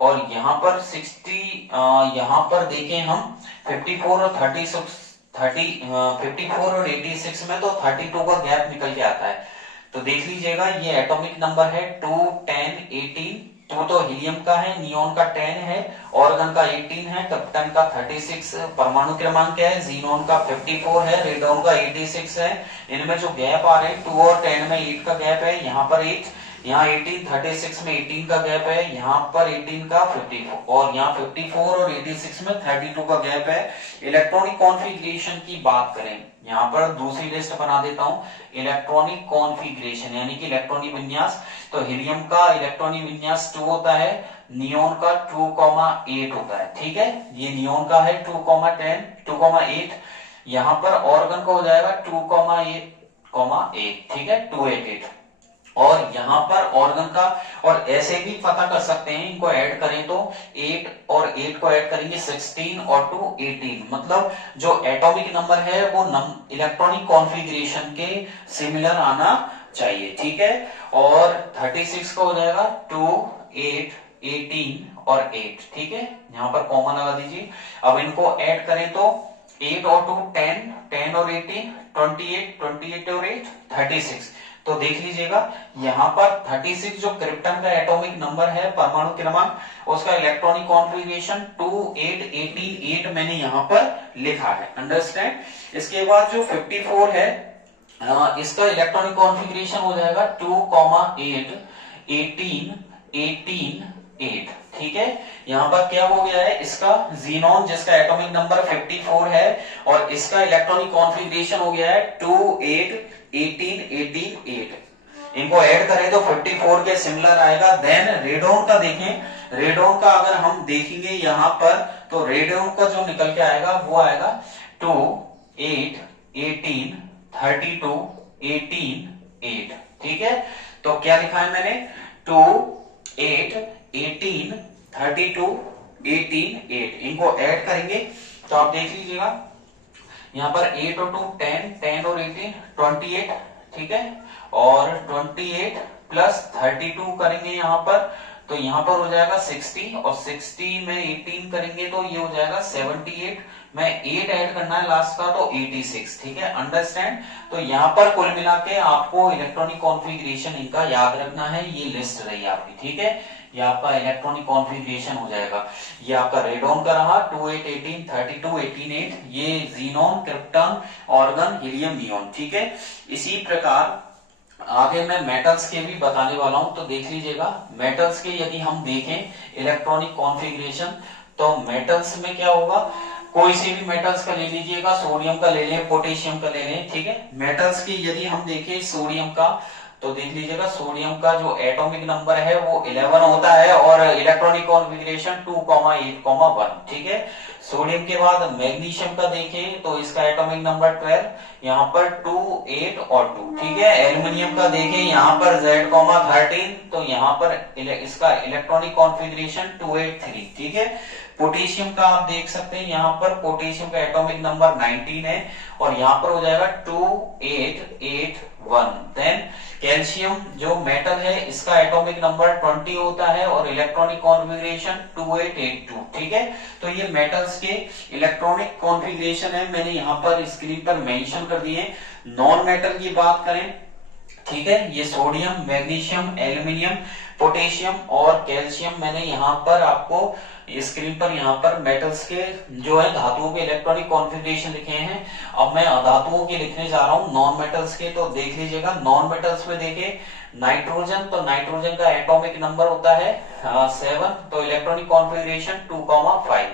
और यहाँ पर 60, यहाँ पर देखें हम 54 और 54 और 86 में तो 32 का गैप निकल के आता है। तो देख लीजिएगा ये एटॉमिक नंबर है 2, 10, 18। 2 तो हीलियम का है, नियॉन का 10 है, ऑर्गन का 18 है, क्रिप्टन का 36, परमाणु क्रमांक क्या है, जीनॉन का 54 है, रेडॉन का 86 है। इनमें जो गैप आ रहे हैं 2 और 10 में 8 का गैप है, यहाँ पर 8, यहाँ 18, 36 में 18 का गैप है, यहाँ पर 18 का 54 और यहाँ 54 और 86 में 32 का गैप है। इलेक्ट्रॉनिक कॉन्फ़िगरेशन की बात करें, यहाँ पर दूसरी लिस्ट बना देता हूं, इलेक्ट्रॉनिक कॉन्फ़िगरेशन यानी कि इलेक्ट्रॉनिक विन्यास। तो हीलियम का इलेक्ट्रॉनिक विन्यास 2 होता है, नियॉन का 2,8 होता है। ठीक है, ये नियॉन का है 2,10, 2,8। यहाँ पर ऑर्गन का हो जाएगा 2,8,8। ठीक है, 288। और यहाँ पर ऑर्गन का, और ऐसे भी पता कर सकते हैं, इनको ऐड करें तो 8 और 8 को ऐड करेंगे 16 और 2 18। मतलब जो एटॉमिक नंबर है वो इलेक्ट्रॉनिक कॉन्फ़िगरेशन के सिमिलर आना चाहिए। ठीक है, और 36 का हो जाएगा 2, 8, 18 और 8। ठीक है, यहाँ पर कॉमन लगा दीजिए। अब इनको ऐड करें तो 8 और 2 10, 10 और 18 28, 28 और 8 36। तो देख लीजिएगा यहाँ पर 36 जो क्रिप्टन का एटॉमिक नंबर है, परमाणु क्रमांक, उसका इलेक्ट्रॉनिक कॉन्फ़िगरेशन 2, 8, 18, 8 मैंने यहाँ पर लिखा है। अंडरस्टैंड। इसके बाद जो 54 है इसका इलेक्ट्रॉनिक कॉन्फ़िगरेशन हो जाएगा 2, 8, 18, 18, 8। ठीक है, यहाँ पर क्या हो गया है, इसका जीनोन जिसका एटॉमिक नंबर 54 है और इसका इलेक्ट्रॉनिक कॉन्फ़िगरेशन हो गया है 2 8 18 18 8। इनको ऐड करें तो 54 के सिमिलर आएगा। देन रेडॉन का देखें, रेडॉन का अगर हम देखेंगे यहाँ पर तो रेडॉन का जो निकल के आएगा वो आएगा 2 8 18 32 18 8। ठीक है, तो क्या लिखा है मैंने, 2 8 18 32 18 8। इनको ऐड करेंगे तो आप देख लीजिएगा, यहाँ पर 8 और 2 10, 10 और 18 28। ठीक है, और 28 प्लस 32 करेंगे यहाँ पर तो यहाँ पर हो जाएगा 60 और 60 में 18 करेंगे तो ये हो जाएगा 78 में 8 ऐड करना है लास्ट का तो 86। ठीक है, अंडरस्टैंड। तो यहाँ पर कुल मिला के आपको इलेक्ट्रॉनिक कॉन्फ़िगरेशन इनका याद रखना है, ये लिस्ट रही आपकी। ठीक है, ये आपका इलेक्ट्रॉनिक कॉन्फ़िगरेशन हो जाएगा। ये आपका रेडॉन का रहा 2 8 18 32 18 8, ये xenon, krypton, organ, helium, neon. ठीक है, इसी प्रकार आगे मैं मेटल्स के भी बताने वाला हूं, तो देख लीजिएगा। मेटल्स के यदि हम देखें इलेक्ट्रॉनिक कॉन्फ़िगरेशन तो मेटल्स में क्या होगा, कोई से भी मेटल्स का ले लीजिएगा, सोडियम का ले लें, पोटेशियम का ले लें। ठीक है, मेटल्स की यदि हम देखें सोडियम का तो देख लीजिएगा, सोडियम का जो एटॉमिक नंबर है वो 11 होता है और इलेक्ट्रॉनिक कॉन्फ़िगरेशन 2, 8, 1। ठीक है, सोडियम के बाद मैग्नीशियम का देखें तो इसका एटॉमिक नंबर 12, यहाँ पर 2 8 और 2। ठीक है, एल्युमिनियम का देखें यहाँ पर Z, 13 तो यहाँ पर इसका इलेक्ट्रॉनिक कॉन्फ़िगरेशन 2 8 3। ठीक है, पोटेशियम का आप देख सकते हैं, यहाँ पर पोटेशियम का एटॉमिक नंबर 19 है और यहाँ पर हो जाएगा 2 8 8 1। देन कैल्शियम जो मेटल है इसका एटॉमिक नंबर 20 होता है और इलेक्ट्रॉनिक कॉन्फ़िगरेशन 2882। ठीक है, तो ये मेटल्स के इलेक्ट्रॉनिक कॉन्फ़िगरेशन है, मैंने यहाँ पर स्क्रीन पर मेंशन कर दिए। नॉन मेटल की बात करें, ठीक है, ये सोडियम, मैग्नीशियम, एल्युमिनियम, पोटेशियम और कैल्शियम मैंने यहाँ पर आपको स्क्रीन पर यहाँ पर मेटल्स के जो है धातुओं के इलेक्ट्रॉनिक कॉन्फ़िगरेशन लिखे हैं। अब मैं धातुओं के लिखने जा रहा हूँ नॉन मेटल्स के, तो देख लीजिएगा। नॉन मेटल्स में देखे नाइट्रोजन, तो नाइट्रोजन का एटॉमिक नंबर होता है 7 तो इलेक्ट्रॉनिक कॉन्फ़िगरेशन 2, 5।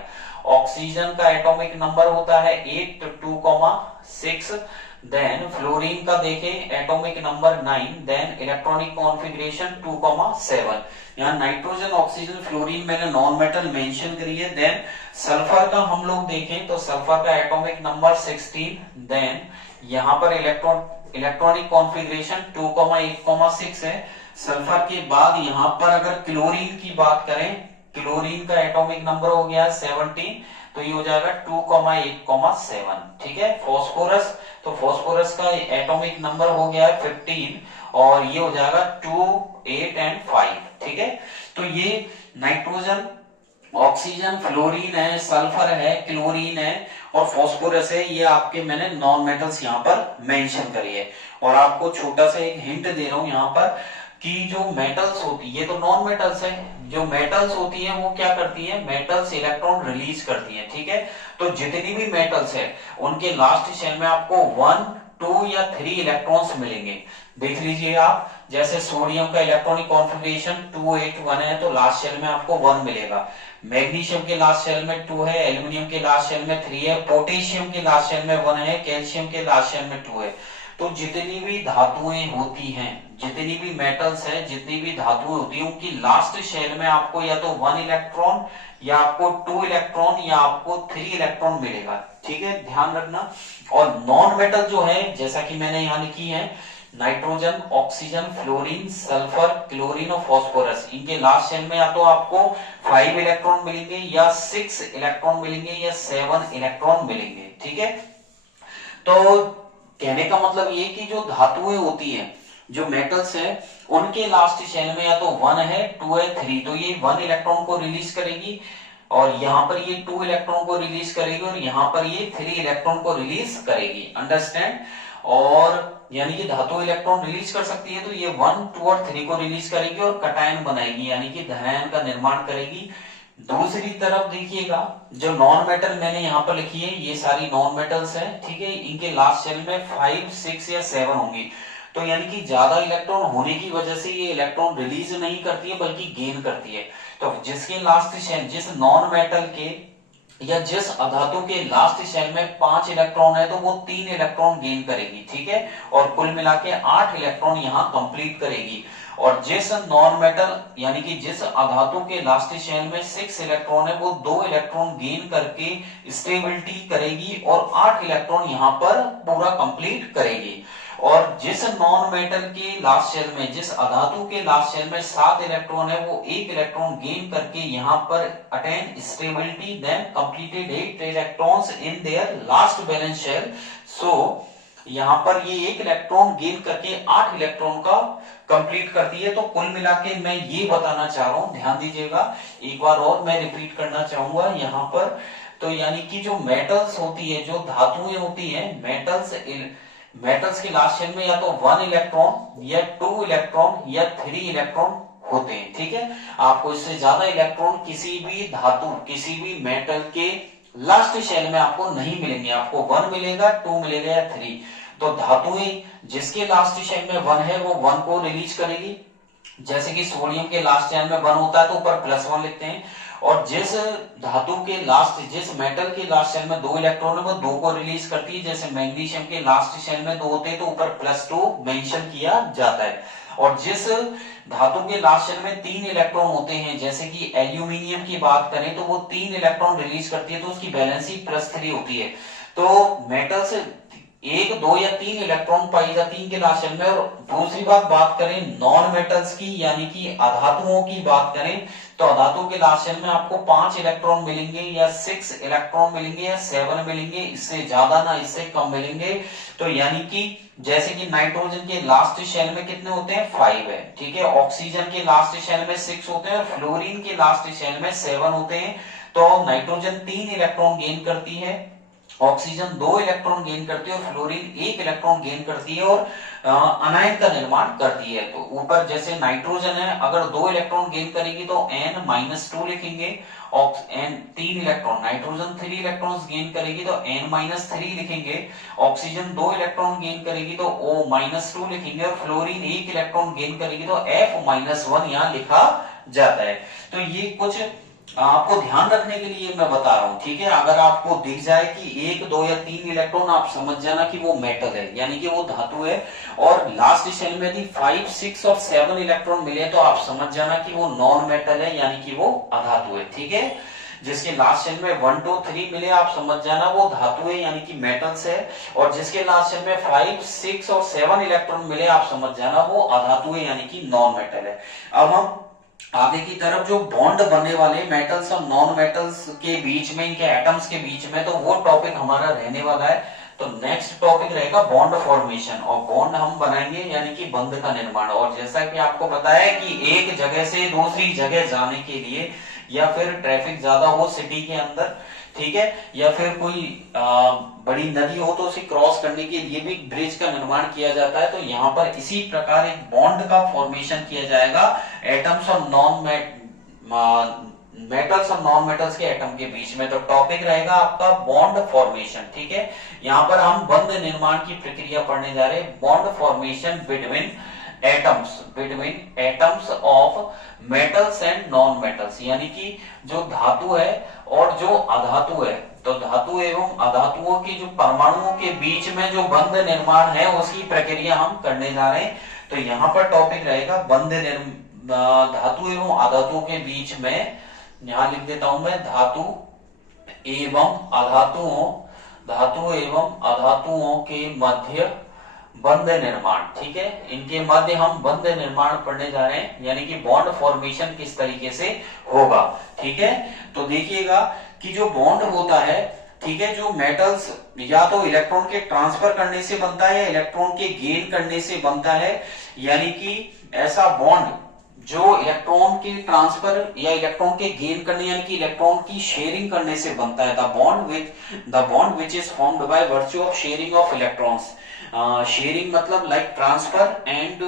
ऑक्सीजन का एटॉमिक नंबर होता है 8 2, 6। देन फ्लोरीन का देखें atomic number 9, then electronic configuration 2, 7। यहाँ नाइट्रोजन, ऑक्सीजन, फ्लोरीन मैंने नॉन मेटल मेंशन करी है। देन सल्फर का हम लोग देखें तो सल्फर का एटॉमिक नंबर 16। देन यहाँ पर इलेक्ट्रॉनिक कॉन्फ़िगरेशन 2, 8, 6 है। सल्फर के बाद यहाँ पर अगर क्लोरीन की बात करें, क्लोरीन का एटॉमिक नंबर हो गया 17 तो ये हो जाएगा 2, 8, 7। ठीक है, फास्फोरस, तो फास्फोरस का एटॉमिक नंबर हो गया 15 और ये हो जाएगा 2, 8 एंड 5। ठीक है, तो ये नाइट्रोजन, ऑक्सीजन, फ्लोरीन है, सल्फर है, क्लोरीन है और फास्फोरस है, ये आपके मैंने नॉन मेटल्स यहाँ पर मेंशन करी है। और आपको छोटा सा एक हिंट दे रहा हूं यहाँ पर कि जो मेटल्स होती है, ये तो नॉन मेटल्स है, जो मेटल्स होती है वो क्या करती है, मेटल्स इलेक्ट्रॉन रिलीज करती है। ठीक है, तो जितनी भी मेटल्स है उनके लास्ट शेल में आपको 1, 2 या 3 इलेक्ट्रॉन्स मिलेंगे। देख लीजिए आप, जैसे सोडियम का इलेक्ट्रॉनिक कॉन्फ़िगरेशन 2 8 1 है तो लास्ट शेल में आपको 1 मिलेगा। मैग्नीशियम के लास्ट शेल में 2 है, एल्युमिनियम के लास्ट शेल में 3 है, पोटेशियम के लास्ट शेल में 1 है, कैल्शियम के लास्ट शेल में 2 है। तो जितनी भी धातुएं होती हैं, जितनी भी मेटल्स है, जितनी भी धातुएं होती हैं, उनकी लास्ट शेल में आपको या तो 1 इलेक्ट्रॉन या आपको 2 इलेक्ट्रॉन या आपको 3 इलेक्ट्रॉन मिलेगा। ठीक है, ध्यान रखना। और नॉन मेटल जो है जैसा कि मैंने यहाँ लिखी है, nitrogen, oxygen, fluorine, sulphur, chlorine और फास्फोरस, इनके लास्ट शेल में या तो आपको 5 इलेक्ट्रॉन मिलेंगे या 6 इलेक्ट्रॉन मिलेंगे या 7 इलेक्ट्रॉन मिलेंगे। ठीक है, तो कहने का मतलब ये कि जो धातुएं होती हैं, जो मेटल्स है, उनके लास्ट शेल में या तो 1 है, 2 है, 3, तो ये 1 इलेक्ट्रॉन को रिलीज करेगी और यहाँ पर ये 2 इलेक्ट्रॉन को रिलीज करेगी और यहाँ पर ये 3 इलेक्ट्रॉन को रिलीज करेगी। अंडरस्टैंड। और यानी कि धातु इलेक्ट्रॉन रिलीज कर सकती है तो ये 1, 2 और 3 को रिलीज करेगी और कटायन बनाएगी, यानी कि धनायन का निर्माण करेगी। दूसरी तरफ देखिएगा, जो नॉन मेटल मैंने यहाँ पर लिखी है, ये सारी नॉन मेटल्स है। ठीक है, इनके लास्ट शेल में 5, 6 या 7 होंगी। तो यानी कि ज्यादा इलेक्ट्रॉन होने की वजह से ये इलेक्ट्रॉन रिलीज नहीं करती है बल्कि गेन करती है। तो जिसके लास्ट शेल, जिस नॉन मेटल के या जिस अधातु के लास्ट शेल में 5 इलेक्ट्रॉन है तो वो 3 इलेक्ट्रॉन गेन करेगी, ठीक है, और कुल मिला के 8 इलेक्ट्रॉन यहां कंप्लीट करेगी। और जिस नॉन मेटल यानी कि जिस अधातु के लास्ट शेल में 6 इलेक्ट्रॉन है वो 2 इलेक्ट्रॉन गेन करके स्टेबिलिटी करेगी और 8 इलेक्ट्रॉन यहां पर पूरा कंप्लीट करेगी। और जिस नॉन मेटल के लास्ट शेल में, जिस अधातु के लास्ट शेल में 7 इलेक्ट्रॉन है वो 1 इलेक्ट्रॉन गेन करके यहां पर attain stability, then completed 8 electrons in their last valence shell. So यहां पर ये 1 इलेक्ट्रॉन गेन करके 8 इलेक्ट्रॉन का कंप्लीट करती है। तो कुल मिला के मैं ये बताना चाह रहा हूं, ध्यान दीजिएगा, एक बार और मैं रिपीट करना चाहूंगा यहां पर। तो यानी कि जो मेटल्स होती है, जो धातुएं होती है, मेटल्स के लास्ट शेल में या तो 1 इलेक्ट्रॉन या 2 इलेक्ट्रॉन या 3 इलेक्ट्रॉन होते हैं, ठीक है। आपको इससे ज्यादा इलेक्ट्रॉन किसी भी धातु, किसी भी मेटल के लास्ट शेल में आपको नहीं मिलेंगे। आपको 1 मिलेगा, 2 मिलेगा या 3। तो धातुएं जिसके लास्ट शेल में 1 है वो 1 को रिलीज करेगी, जैसे कि सोडियम के लास्ट शेल में 1 होता है तो ऊपर +1 लिखते हैं। और जिस धातु के लास्ट, जिस मेटल के लास्ट शेल में 2 इलेक्ट्रॉन है वो 2 को रिलीज करती है, जैसे मैग्नीशियम के लास्ट शेल में 2 होते हैं तो ऊपर +2 मेंशन किया जाता है। और जिस धातु के लास्ट शेल में 3 इलेक्ट्रॉन होते हैं, जैसे कि एल्यूमिनियम की बात करें तो वो 3 इलेक्ट्रॉन रिलीज करती है तो उसकी वैलेंसी +3 होती है। तो मेटल से 1, 2 या 3 इलेक्ट्रॉन पाई जाती है के लास्ट शेल में। और दूसरी बात करें नॉन मेटल्स की, यानी कि अधातुओं की बात करें, तो अधातु के लास्ट शेल में आपको 5 इलेक्ट्रॉन मिलेंगे या 6 इलेक्ट्रॉन मिलेंगे या 7 मिलेंगे, इससे ज्यादा ना इससे कम मिलेंगे। तो यानी कि जैसे कि नाइट्रोजन के लास्ट शेल में कितने होते हैं, 5 है, ठीक है। ऑक्सीजन के लास्ट शेल में 6 होते हैं और फ्लोरीन के लास्ट शेल में 7 होते हैं। तो नाइट्रोजन 3 इलेक्ट्रॉन गेन करती है, ऑक्सीजन 2 इलेक्ट्रॉन गेन करती है और फ्लोरीन 1 इलेक्ट्रॉन गेन करती है और अनायन का निर्माण करती है। तो ऊपर जैसे नाइट्रोजन है, अगर 2 इलेक्ट्रॉन गेन करेगी तो N-2 लिखेंगे। N 3 electron, nitrogen 3 electrons gain करेगी तो N-3 लिखेंगे। ऑक्सीजन 2 इलेक्ट्रॉन गेन करेगी तो O-2 लिखेंगे और फ्लोरीन 1 इलेक्ट्रॉन गेन करेगी तो F-1 यहां लिखा जाता है। तो ये कुछ आपको ध्यान रखने के लिए मैं बता रहा हूं, ठीक है। अगर आपको दिख जाए कि 1, 2 या 3 इलेक्ट्रॉन, आप समझ जाना कि वो मेटल है, यानी कि वो धातु है। और लास्ट शेल में यदि 5, 6 और 7 इलेक्ट्रॉन मिले तो आप समझ जाना कि वो नॉन मेटल है, यानी कि वो अधातु है, ठीक है। जिसके लास्ट शेल में 1, 2, 3 मिले आप समझ जाना वो धातु है, यानी कि मेटल्स है। और जिसके लास्ट शेल में 5, 6 और 7 इलेक्ट्रॉन मिले आप समझ जाना वो अधातु है, यानी कि नॉन मेटल है। अब हम आगे की तरफ जो बॉन्ड बनने वाले मेटल्स और नॉन मेटल्स के बीच में, इनके एटम्स के बीच में, तो वो टॉपिक हमारा रहने वाला है। तो नेक्स्ट टॉपिक रहेगा बॉन्ड फॉर्मेशन, और बॉन्ड हम बनाएंगे यानी कि बंध का निर्माण। और जैसा कि आपको बताया कि एक जगह से दूसरी जगह जाने के लिए, या फिर ट्रैफिक ज्यादा हो सिटी के अंदर, ठीक है, या फिर कोई बड़ी नदी हो तो उसे क्रॉस करने के लिए भी ब्रिज का निर्माण किया जाता है। तो यहाँ पर इसी प्रकार एक बॉन्ड का फॉर्मेशन किया जाएगा एटम्स और मेटल्स और नॉन मेटल्स के एटम के बीच में। तो टॉपिक रहेगा आपका बॉन्ड फॉर्मेशन, ठीक है। यहाँ पर हम बंध निर्माण की प्रक्रिया पढ़ने जा रहे हैं, bond formation between atoms of metals and non metals, यानी कि जो धातु है और जो अधातु है। तो धातु एवं अधातुओं के जो परमाणुओं के बीच में जो बंध निर्माण है उसकी प्रक्रिया हम करने जा रहे हैं। तो यहाँ पर टॉपिक रहेगा धातु एवं अधातुओं के बीच में, यहां लिख देता हूं मैं, धातु एवं अधातुओं के मध्य बंध निर्माण, ठीक है। इनके मध्य हम बंध निर्माण पढ़ने जा रहे हैं, यानी कि बॉन्ड फॉर्मेशन किस तरीके से होगा, ठीक है। तो देखिएगा कि जो बॉन्ड होता है, ठीक है, जो मेटल्स या तो इलेक्ट्रॉन के ट्रांसफर करने से बनता है या इलेक्ट्रॉन के गेन करने से बनता है। यानी कि ऐसा बॉन्ड जो इलेक्ट्रॉन के ट्रांसफर या इलेक्ट्रॉन के गेन करने यानी कि इलेक्ट्रॉन की शेयरिंग करने से बनता है। The bond which is formed by virtue of sharing of electrons, sharing मतलब like transfer and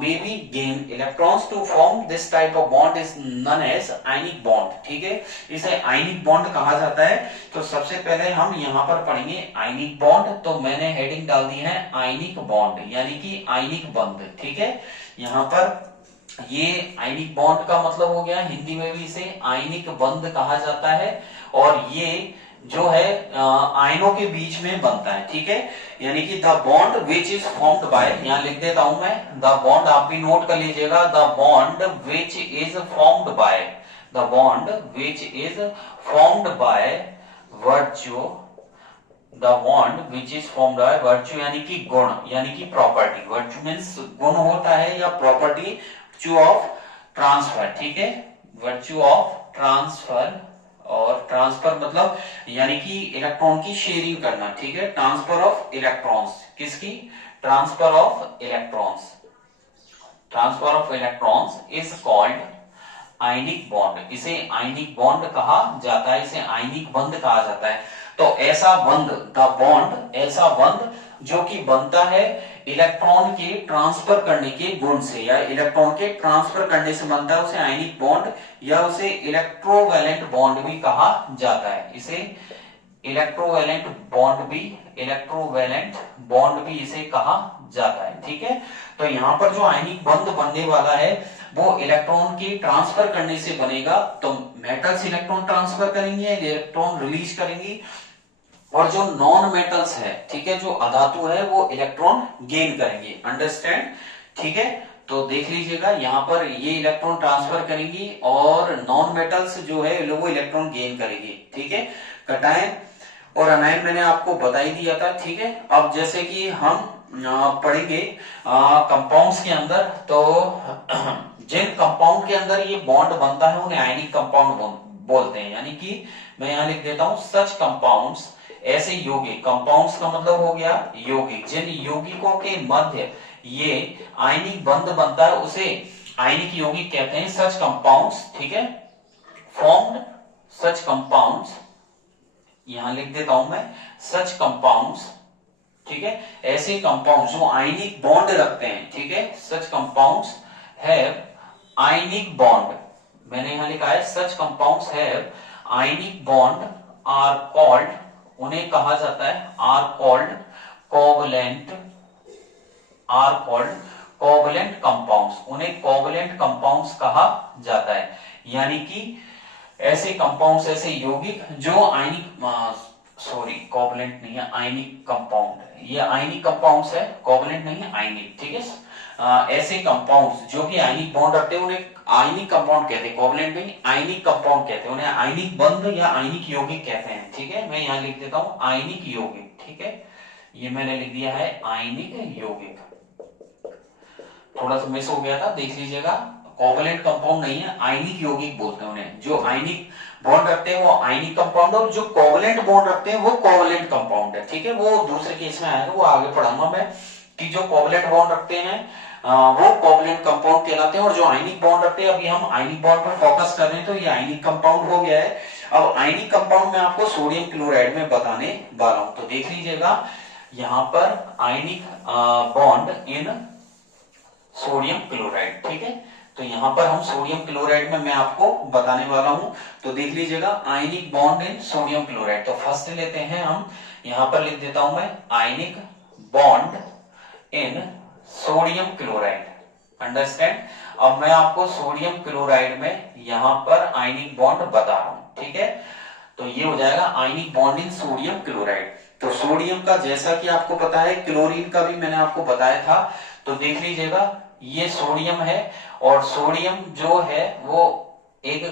may be gain electrons to form this type of bond is known as ionic bond. ठीक है, इसे ionic bond कहा जाता है। तो सबसे पहले हम यहाँ पर पढ़ेंगे आयनिक बॉन्ड। तो मैंने हेडिंग डाल दी है आयनिक बॉन्ड यानी कि आयनिक बंध। ठीक है, यहाँ पर ये आयनिक बॉन्ड का मतलब हो गया, हिंदी में भी इसे आयनिक बंध कहा जाता है। और ये जो है आयनों के बीच में बनता है। ठीक है, यानी कि the bond which is formed bye, यहां लिख देता हूं मैं, द बॉन्ड आप भी नोट कर लीजिएगा, the bond which is formed bye, the bond which is formed by virtue, the bond which is formed by virtue यानी कि गुण यानी कि प्रॉपर्टी। वर्च्यू मीन्स गुण होता है या प्रॉपर्टी, वर्च्यू ऑफ ट्रांसफर। ठीक है, वर्च्यू ऑफ ट्रांसफर, और ट्रांसफर मतलब यानी कि इलेक्ट्रॉन की शेयरिंग करना। ठीक है, ट्रांसफर ऑफ इलेक्ट्रॉन्स, किसकी, transfer of electrons, transfer of electrons is called ionic bond. इसे आयनिक बॉन्ड कहा जाता है, इसे आयनिक बंध कहा जाता है। तो ऐसा बंध, द बॉन्ड, ऐसा बंध जो कि बनता है इलेक्ट्रॉन के ट्रांसफर करने के गुण से या इलेक्ट्रॉन के ट्रांसफर करने से बनता है, उसे आयनिक बॉन्ड या उसे इलेक्ट्रोवैलेंट बॉन्ड भी कहा जाता है। इसे इलेक्ट्रोवैलेंट बॉन्ड भी, इलेक्ट्रोवैलेंट बॉन्ड भी इसे कहा जाता है। ठीक है, तो यहाँ पर जो आयनिक बंध बनने वाला है वो इलेक्ट्रॉन के ट्रांसफर करने से बनेगा। तो मेटल्स इलेक्ट्रॉन ट्रांसफर करेंगे, इलेक्ट्रॉन रिलीज करेंगी, और जो नॉन मेटल्स है, ठीक है, जो अधातु है, वो इलेक्ट्रॉन गेन करेंगे। अंडरस्टैंड? ठीक है, तो देख लीजिएगा यहाँ पर ये इलेक्ट्रॉन ट्रांसफर करेंगी और नॉन मेटल्स जो है वो इलेक्ट्रॉन गेन करेंगे। ठीक है, कटायन और अनायन मैंने आपको बता ही दिया था। ठीक है, अब जैसे कि हम पढ़ेंगे कंपाउंड्स के अंदर, तो जिन कंपाउंड के अंदर ये बॉन्ड बनता है उन्हें आयनिक कंपाउंड बोलते हैं। यानी कि मैं यहाँ लिख देता हूं सच कंपाउंड्स, ऐसे यौगिक, कंपाउंड्स का मतलब हो गया यौगिक, जिन यौगिकों के मध्य ये आयनिक बंध बनता है उसे आयनिक यौगिक कहते हैं, सच कंपाउंड्स। ठीक है, फॉर्म्ड सच कंपाउंड्स, यहां लिख देता हूं मैं सच कंपाउंड्स। ठीक है, ऐसे कंपाउंड जो आयनिक बॉन्ड रखते हैं। ठीक है, such compounds have ionic bond, मैंने यहां लिखा है such compounds have ionic bond are called, उन्हें कहा जाता है are called covalent, are called covalent compounds, उन्हें कोवलेंट कंपाउंड्स कहा जाता है। यानी कि ऐसे कंपाउंड्स, ऐसे यौगिक जो आयनिक, सॉरी कोवलेंट नहीं है, आयनिक कंपाउंड, ये आयनिक कंपाउंड्स है, कोवलेंट नहीं है, आयनिक। ठीक है, ऐसे कंपाउंड्स जो कि आयनिक बॉन्ड रखते हैं उन्हें आयनिक कंपाउंड कहते हैं, कोवलेंट नहीं, आयनिक कंपाउंड कहते हैं, उन्हें आयनिक बंध या आयनिक यौगिक कहते हैं। ठीक है, मैं यहां लिख देता हूं आयनिक यौगिक। ठीक है, ये मैंने लिख दिया है आयनिक यौगिक, थोड़ा सा मिस हो गया था, देख लीजिएगा। कोवलेंट कंपाउंड नहीं है, आयनिक यौगिक बोलते हैं उन्हें। जो आयनिक बॉन्ड रखते हैं वो आयनिक कंपाउंड, और जो कोवलेंट बॉन्ड रखते हैं वो कोवलेंट कंपाउंड है। ठीक है, वो दूसरे केस में आएगा, वो आगे पढ़ाऊंगा मैं कि जो कोवलेंट बॉन्ड रखते हैं वो कोवलेंट कंपाउंड कहलाते हैं, और जो आयनिक बॉन्ड रखते हैं, अभी हम आयनिक बॉन्ड पर फोकस कर रहे हैं तो ये आयनिक कंपाउंड हो गया है। अब आयनिक कंपाउंड में आपको सोडियम क्लोराइड में बताने वाला हूं, तो देख लीजिएगा यहां पर ionic bond in sodium chloride. ठीक है, तो यहां पर हम सोडियम क्लोराइड में मैं आपको बताने वाला हूं, तो देख लीजिएगा ionic bond in sodium chloride. तो फर्स्ट लेते हैं हम, यहां पर लिख देता हूं मैं ionic bond in sodium chloride. Understand? अब मैं आपको सोडियम क्लोराइड में यहां पर आयनिक बॉन्ड बता रहा हूं। ठीक है, तो ये हो जाएगा ionic bond in sodium chloride. तो सोडियम का जैसा कि आपको पता है, क्लोरीन का भी मैंने आपको बताया था, तो देख लीजिएगा ये सोडियम है, और सोडियम जो है वो एक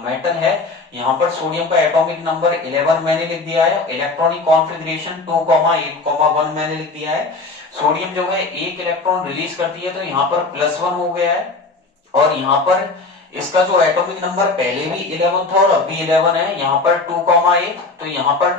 मेटल है। यहां पर सोडियम का एटॉमिक नंबर 11 मैंने लिख दिया है, इलेक्ट्रॉनिक कॉन्फ़िगरेशन 2,8,1 मैंने लिख दिया है। सोडियम जो है एक इलेक्ट्रॉन रिलीज करती है, तो यहाँ पर +1 हो गया है, और यहाँ पर इसका जो एटॉमिक नंबर पहले भी 11 था और अब भी 11 है, यहाँ पर 2,8, तो यहाँ पर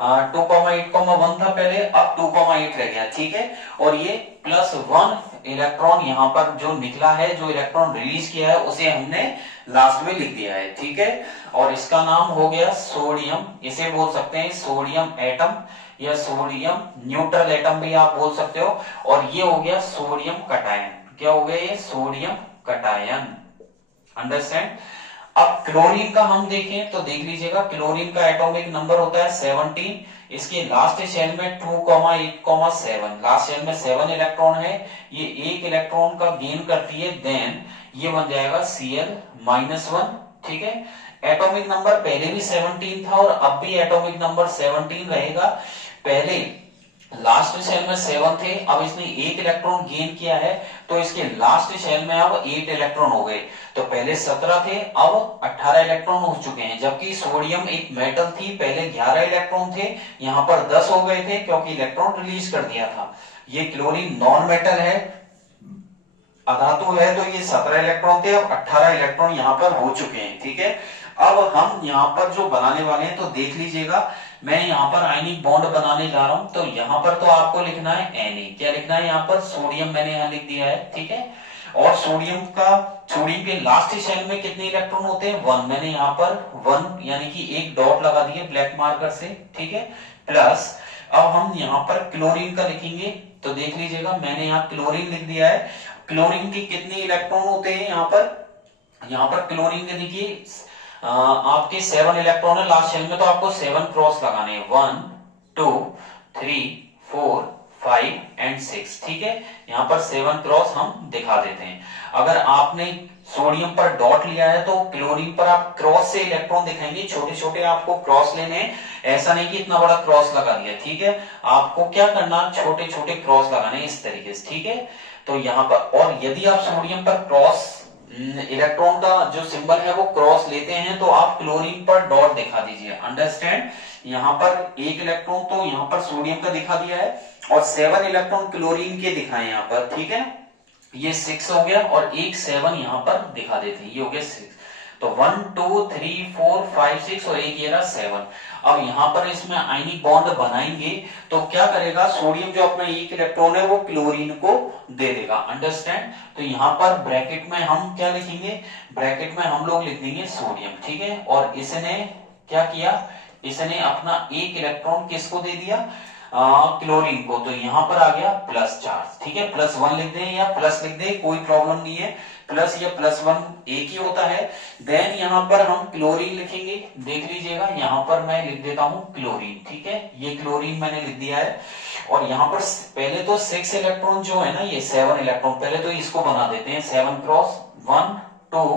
2,8,1 था पहले, अब 2,8 रह गया, ठीक है। और ये +1 इलेक्ट्रॉन यहाँ पर जो निकला है, जो इलेक्ट्रॉन रिलीज किया है, उसे हमने लास्ट में लिख दिया है, ठीक है। और इसका नाम हो गया सोडियम, इसे बोल सकते हैं सोडियम एटम या सोडियम न्यूट्रल एटम भी आप बोल सकते हो। और ये हो गया सोडियम कटायन। क्या हो गया ये? Sodium cation. अंडरस्टैंड। अब क्लोरीन का हम देखें तो देख लीजिएगा, क्लोरीन का एटॉमिक नंबर होता है 17। इसके लास्ट शेल में 2,8,7, लास्ट शेल में 7 इलेक्ट्रॉन है। ये एक इलेक्ट्रॉन का गेन करती है, देन ये बन जाएगा Cl-1, ठीक है। एटॉमिक नंबर पहले भी 17 था और अब भी एटॉमिक नंबर 17 रहेगा। पहले लास्ट शेल में 7 थे, अब इसने एक इलेक्ट्रॉन गेन किया है, तो इसके लास्ट शेल में अब 8 इलेक्ट्रॉन हो गए। तो पहले 17 थे, अब 18 इलेक्ट्रॉन हो चुके हैं। जबकि सोडियम एक मेटल थी, पहले 11 इलेक्ट्रॉन थे, यहाँ पर 10 हो गए थे क्योंकि इलेक्ट्रॉन रिलीज कर दिया था। ये क्लोरीन नॉन मेटल है, अधातु है, तो ये 17 इलेक्ट्रॉन थे, अब 18 इलेक्ट्रॉन यहाँ पर हो चुके हैं, ठीक है। अब हम यहाँ पर जो बनाने वाले हैं, तो देख लीजिएगा, मैं यहाँ पर आयनिक बॉन्ड बनाने जा रहा हूं। तो यहाँ पर तो आपको लिखना है Na, क्या लिखना है यहाँ पर? सोडियम मैंने यहाँ लिख दिया है, ठीक है। और सोडियम के लास्ट शेल में कितने इलेक्ट्रॉन होते हैं? 1, मैंने यहाँ पर 1 यानी कि एक डॉट लगा दिए ब्लैक मार्कर से, ठीक है। प्लस अब हम यहाँ पर क्लोरीन का लिखेंगे, तो देख लीजिएगा, मैंने यहाँ क्लोरीन लिख दिया है। क्लोरीन के कितने इलेक्ट्रॉन होते हैं यहाँ पर? यहाँ पर क्लोरीन के देखिए आपके 7 इलेक्ट्रॉन है लास्ट शेल में, तो आपको 7 क्रॉस लगाने हैं, 1 2 3 4 5 एंड 6, ठीक है। यहाँ पर 7 क्रॉस हम दिखा देते हैं। अगर आपने सोडियम पर डॉट लिया है, तो क्लोरीन पर आप क्रॉस से इलेक्ट्रॉन दिखाएंगे, छोटे छोटे आपको क्रॉस लेने हैं, ऐसा नहीं कि इतना बड़ा क्रॉस लगा दिया, ठीक है। आपको क्या करना, छोटे छोटे क्रॉस लगाने इस तरीके से, ठीक है। तो यहाँ पर, और यदि आप सोडियम पर क्रॉस इलेक्ट्रॉन का जो सिंबल है वो क्रॉस लेते हैं, तो आप क्लोरीन पर डॉट दिखा दीजिए, अंडरस्टैंड। यहाँ पर एक इलेक्ट्रॉन तो यहाँ पर सोडियम का दिखा दिया है, और 7 इलेक्ट्रॉन क्लोरीन के दिखाए यहाँ पर, ठीक है। ये 6 हो गया, और एक 7 यहाँ पर दिखा देते हैं, ये हो गया 6। तो 1 2 3 4 5 6 और एक ये रहा 7। अब यहाँ पर इसमें आयनिक बॉन्ड बनाएंगे, तो क्या करेगा, सोडियम जो अपना एक इलेक्ट्रॉन है वो क्लोरीन को दे देगा, अंडरस्टैंड। तो यहाँ पर ब्रैकेट में हम क्या लिखेंगे? ब्रैकेट में हम लोग लिख देंगे सोडियम, ठीक है। और इसने क्या किया, इसने अपना एक इलेक्ट्रॉन किसको दे दिया? क्लोरीन को। तो यहाँ पर आ गया प्लस चार्ज, ठीक है। +1 लिख दें या प्लस लिख दें, कोई प्रॉब्लम नहीं है, प्लस या +1 एक ही होता है। देन यहाँ पर हम क्लोरीन लिखेंगे, देख लीजिएगा, यहाँ पर मैं लिख देता हूं क्लोरीन, ठीक है। ये क्लोरीन मैंने लिख दिया है। और यहाँ पर पहले तो 6 इलेक्ट्रॉन जो है ना, ये 7 इलेक्ट्रॉन, पहले तो इसको बना देते हैं 7 क्रॉस, 1 2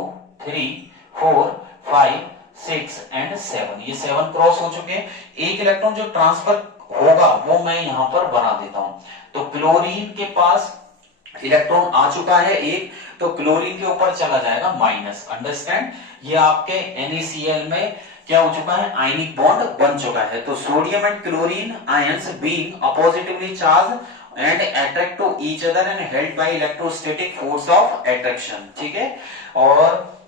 3 4 5 6 एंड 7, ये 7 क्रॉस हो चुके हैं। एक इलेक्ट्रॉन जो ट्रांसफर होगा वो मैं यहाँ पर बना देता हूं। तो क्लोरीन के पास इलेक्ट्रॉन आ चुका है एक, तो क्लोरीन के ऊपर चला जाएगा माइनस, अंडरस्टैंड। ये आपके NaCl में क्या हो चुका है? आयनिक बॉन्ड बन चुका है। तो sodium and chlorine ions being oppositely charged and attract to each other and held by electrostatic force of attraction, ठीक है। और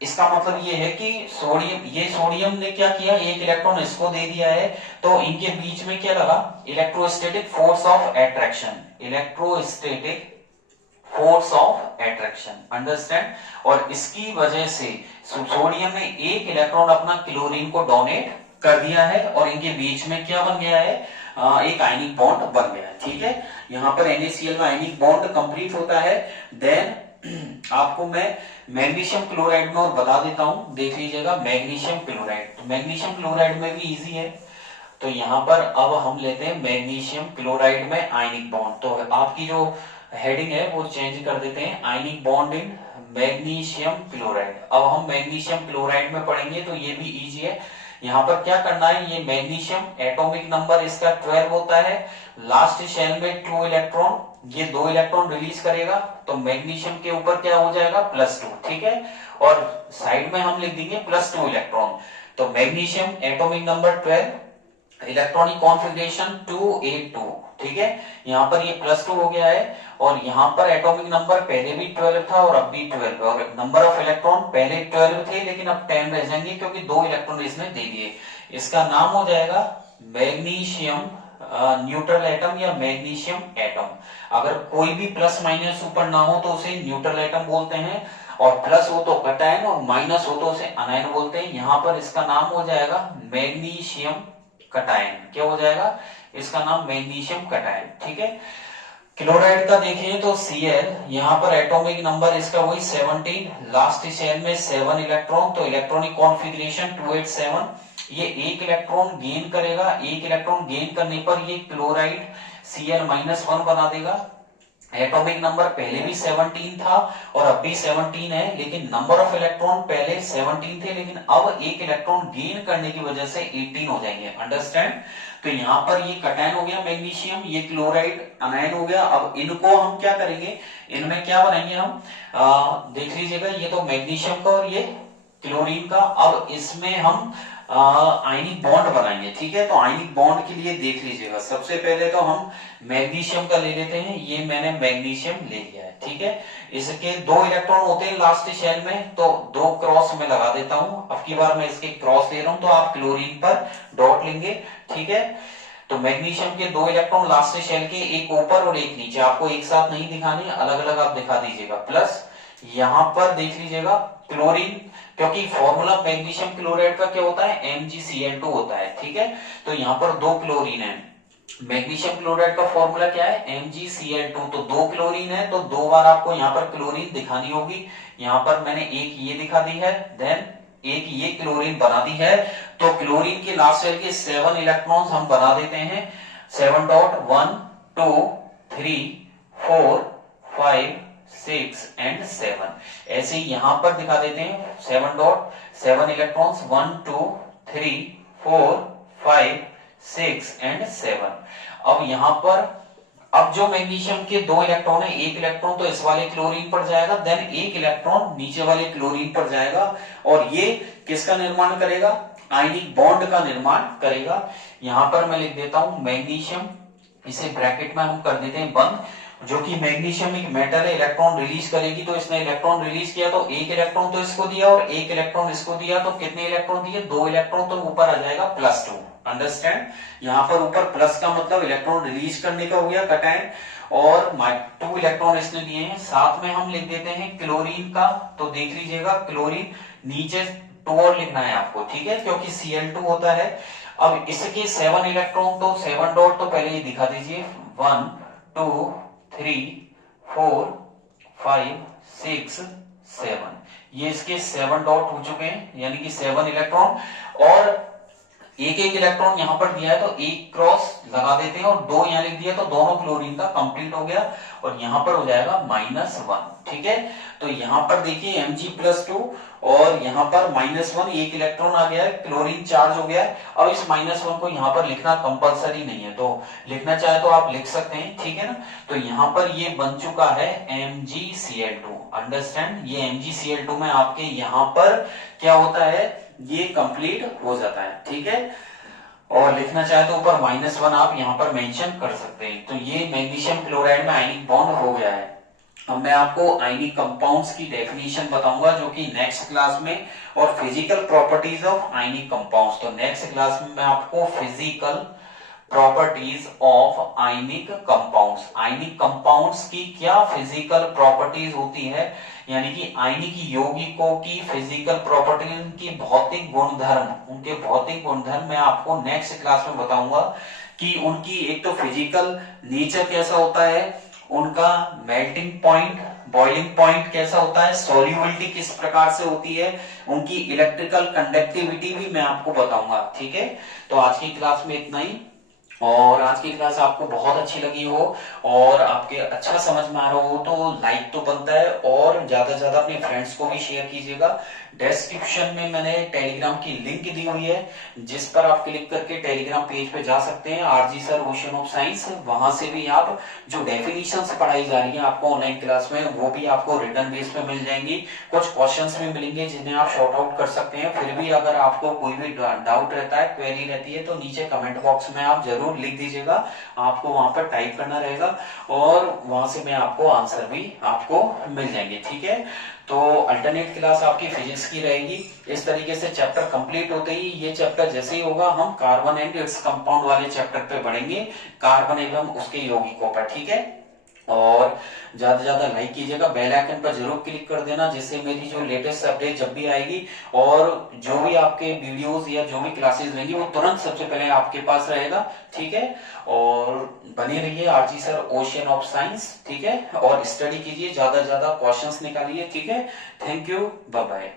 इसका मतलब ये है कि सोडियम ने क्या किया, एक इलेक्ट्रॉन इसको दे दिया है, तो इनके बीच में क्या लगा? Electrostatic force of attraction, electrostatic force of attraction, understand. और इसकी वजह से सोडियम ने एक इलेक्ट्रॉन अपना क्लोरीन को डोनेट कर दिया है, और इनके बीच में क्या बन गया है? एक आयनिक बॉन्ड बन गया है, ठीक है। यहाँ पर NaCl में आयनिक बॉन्ड कंप्लीट होता है। देन आपको मैं मैग्नीशियम क्लोराइड में और बता देता हूं, देख लीजिएगा, मैग्नीशियम क्लोराइड। तो मैग्नीशियम क्लोराइड में भी इजी है। तो यहाँ पर अब हम लेते हैं मैग्नीशियम क्लोराइड में आयनिक बॉन्ड। तो आपकी जो हेडिंग है वो चेंज कर देते हैं, ionic bond in magnesium chloride. अब हम मैग्नीशियम क्लोराइड में पढ़ेंगे, तो ये भी इजी है। यहाँ पर क्या करना है, ये मैग्नीशियम एटॉमिक नंबर इसका 12 होता है, लास्ट शेल में 2 इलेक्ट्रॉन, ये 2 इलेक्ट्रॉन रिलीज करेगा, तो मैग्नीशियम के ऊपर क्या हो जाएगा? +2, ठीक है। और साइड में हम लिख देंगे +2 इलेक्ट्रॉन। तो magnesium atomic number 12, electronic configuration 282, ठीक है। यहाँ पर ये +2 हो गया है, और यहाँ पर एटॉमिक नंबर पहले भी 12 था और अब भी 12 है, और नंबर ऑफ इलेक्ट्रॉन पहले 12 थे लेकिन अब 10 रह जाएंगे क्योंकि 2 इलेक्ट्रॉन इसने दे दिए। इसका नाम हो जाएगा मैग्नीशियम न्यूट्रल एटम या मैग्नीशियम एटम। अगर कोई भी प्लस माइनस ऊपर ना हो तो उसे न्यूट्रल एटम बोलते हैं, और प्लस हो तो कटायन और माइनस हो तो उसे अनायन बोलते हैं। यहां पर इसका नाम हो जाएगा मैग्नीशियम कटायन। क्या हो जाएगा? इसका नाम मैग्नीशियम कटायन। ठीक है। क्लोराइड का देखें तो Cl, यहाँ पर एटॉमिक नंबर इसका वही 17, लास्ट शेल में 7 इलेक्ट्रॉन, तो इलेक्ट्रॉनिक कॉन्फ़िगरेशन 287। ये एक इलेक्ट्रॉन गेन करेगा, एक इलेक्ट्रॉन गेन करने पर ये क्लोराइड Cl-1 बना देगा। एटॉमिक नंबर पहले भी 17 था और अब भी 17 है, लेकिन नंबर ऑफ इलेक्ट्रॉन पहले 17 थे, लेकिन अब एक इलेक्ट्रॉन गेन करने की वजह से 18 हो जाएंगे। अंडरस्टैंड? तो यहाँ पर ये कटायन हो गया मैग्नीशियम, ये क्लोराइड अनायन हो गया। अब इनको हम क्या करेंगे, इनमें क्या बनाएंगे हम, देख लीजिएगा, ये तो मैग्नीशियम का और ये क्लोरीन का। अब इसमें हम आयनिक बॉन्ड बनाएंगे। ठीक है। तो आयनिक बॉन्ड के लिए देख लीजिएगा, सबसे पहले तो हम मैग्नीशियम का ले लेते हैं। ये मैंने मैग्नीशियम ले लिया है। ठीक है। इसके 2 इलेक्ट्रॉन होते हैं लास्ट शेल में, तो 2 क्रॉस में लगा देता हूं। अब की बार मैं इसके क्रॉस ले रहा हूं, तो आप क्लोरीन पर डॉट लेंगे। ठीक है। तो मैग्नीशियम के 2 इलेक्ट्रॉन लास्ट शेल के, एक ऊपर और एक नीचे, आपको एक साथ नहीं दिखाने, अलग अलग आप दिखा दीजिएगा। प्लस यहां पर देख लीजिएगा क्लोरीन, क्योंकि फॉर्मूला मैग्नीशियम क्लोराइड का क्या होता है, MgCl2 होता है। ठीक है। तो यहाँ पर 2 क्लोरीन है। मैग्नीशियम क्लोराइड का फॉर्मूला क्या है, MgCl2। तो 2 क्लोरीन है, तो 2 बार आपको यहाँ पर क्लोरीन दिखानी होगी। यहाँ पर मैंने एक ये दिखा दी है, देन एक ये क्लोरीन बना दी है। तो क्लोरीन के लास्ट शेल के 7 इलेक्ट्रॉन्स हम बना देते हैं। 7 डॉट 1 2 3 4 5 6 एंड 7, ऐसे ही यहां पर दिखा देते हैं। 7 डॉट 7 इलेक्ट्रॉन्स 1 2 3 4 5 6 एंड 7। अब यहां पर, अब जो मैग्नीशियम के 2 इलेक्ट्रॉन है, एक इलेक्ट्रॉन तो इस वाले क्लोरीन पर जाएगा, देन एक इलेक्ट्रॉन नीचे वाले क्लोरीन पर जाएगा, और ये किसका निर्माण करेगा, आयनिक बॉन्ड का निर्माण करेगा। यहां पर मैं लिख देता हूं मैग्नीशियम, इसे ब्रैकेट में हम कर देते हैं बंद। जो कि मैग्नीशियम एक मेटल है, इलेक्ट्रॉन रिलीज करेगी, तो इसने इलेक्ट्रॉन रिलीज किया, तो एक इलेक्ट्रॉन तो इसको दिया और एक इलेक्ट्रॉन इसको दिया, तो कितने इलेक्ट्रॉन दिए, 2 इलेक्ट्रॉन, तो ऊपर आ जाएगा +2। अंडरस्टैंड? यहाँ पर ऊपर प्लस का मतलब इलेक्ट्रॉन रिलीज करने का हो गया कटायन, और 2 इलेक्ट्रॉन इसने दिए हैं। साथ में हम लिख देते हैं क्लोरीन का, तो देख लीजिएगा क्लोरीन नीचे 2 और लिखना है आपको। ठीक है। क्योंकि Cl2 होता है। अब इसके 7 इलेक्ट्रॉन, तो 7 डॉट तो पहले ये दिखा दीजिए, 1 2 3 4 5 6 7, ये इसके 7 डॉट हो चुके हैं, यानी कि 7 इलेक्ट्रॉन। और एक एक इलेक्ट्रॉन यहां पर दिया है, तो एक क्रॉस लगा देते हैं, और 2 यहां लिख दिया, तो दोनों क्लोरीन का कंप्लीट हो गया, और यहां पर हो जाएगा -1। ठीक है। तो यहां पर देखिए Mg+2, और यहां पर -1, एक इलेक्ट्रॉन आ गया है, क्लोरीन चार्ज हो गया है। अब इस -1 को यहां पर लिखना कंपलसरी नहीं है, तो लिखना चाहे तो आप लिख सकते हैं। ठीक है ना। तो यहां पर ये बन चुका है MgCl2। अंडरस्टैंड? ये MgCl2 में आपके यहां पर क्या होता है, ये कंप्लीट हो जाता है। ठीक है। और लिखना चाहे तो ऊपर -1 आप यहां पर मेंशन कर सकते हैं। तो ये मैग्नीशियम क्लोराइड में आयनिक बॉन्ड हो गया है। अब मैं आपको आयनिक कंपाउंड्स की डेफिनेशन बताऊंगा, जो कि नेक्स्ट क्लास में, और physical properties of ionic compounds. तो नेक्स्ट क्लास में मैं आपको physical properties of ionic compounds, ionic compounds की क्या फिजिकल प्रॉपर्टीज होती है, यानी कि आयनिक यौगिकों की फिजिकल प्रॉपर्टी, उनकी भौतिक गुणधर्म, उनके भौतिक गुणधर्म मैं आपको नेक्स्ट क्लास में बताऊंगा कि उनकी एक तो फिजिकल नेचर कैसा होता है, उनका मेल्टिंग पॉइंट, बॉइलिंग पॉइंट कैसा होता है, सॉल्युबिलिटी किस प्रकार से होती है, उनकी इलेक्ट्रिकल कंडक्टिविटी भी मैं आपको बताऊंगा। ठीक है। तो आज की क्लास में इतना ही, और आज की क्लास आपको बहुत अच्छी लगी हो और आपके अच्छा समझ में आ रहा हो तो लाइक तो बनता है, और ज्यादा से ज्यादा अपने फ्रेंड्स को भी शेयर कीजिएगा। डिस्क्रिप्शन में मैंने टेलीग्राम की लिंक दी हुई है, जिस पर आप क्लिक करके टेलीग्राम पेज पे जा सकते हैं, RG sir ocean of science. वहां से भी आप जो डेफिनेशन पढ़ाई जा रही है आपको ऑनलाइन क्लास में, वो भी आपको रिटर्न बेस पे मिल जाएंगी। कुछ क्वेश्चंस भी मिलेंगे जिन्हें आप शॉर्ट आउट कर सकते हैं। फिर भी अगर आपको कोई भी डाउट रहता है, क्वेरी रहती है, तो नीचे कमेंट बॉक्स में आप जरूर लिख दीजिएगा, आपको वहां पर टाइप करना रहेगा, और वहां से मैं आपको आंसर भी आपको मिल जाएंगे। ठीक है। तो अल्टरनेट क्लास आपकी फिजिक्स की रहेगी। इस तरीके से चैप्टर कंप्लीट होते ही, ये चैप्टर जैसे ही होगा हम कार्बन एंड इट्स कंपाउंड वाले चैप्टर पे बढ़ेंगे, कार्बन एवं उसके यौगिकों पर, ठीक है। और ज्यादा से ज्यादा लाइक कीजिएगा, बेल आइकन पर जरूर क्लिक कर देना, जिससे मेरी जो लेटेस्ट अपडेट जब भी आएगी और जो भी आपके वीडियोस या जो भी क्लासेस रहेंगी वो तुरंत सबसे पहले आपके पास रहेगा, ठीक है। और बने रहिए RG sir ocean of science, ठीक है। और स्टडी कीजिए, ज्यादा से ज्यादा क्वेश्चंस निकालिए, ठीक है। Thank you, bye bye.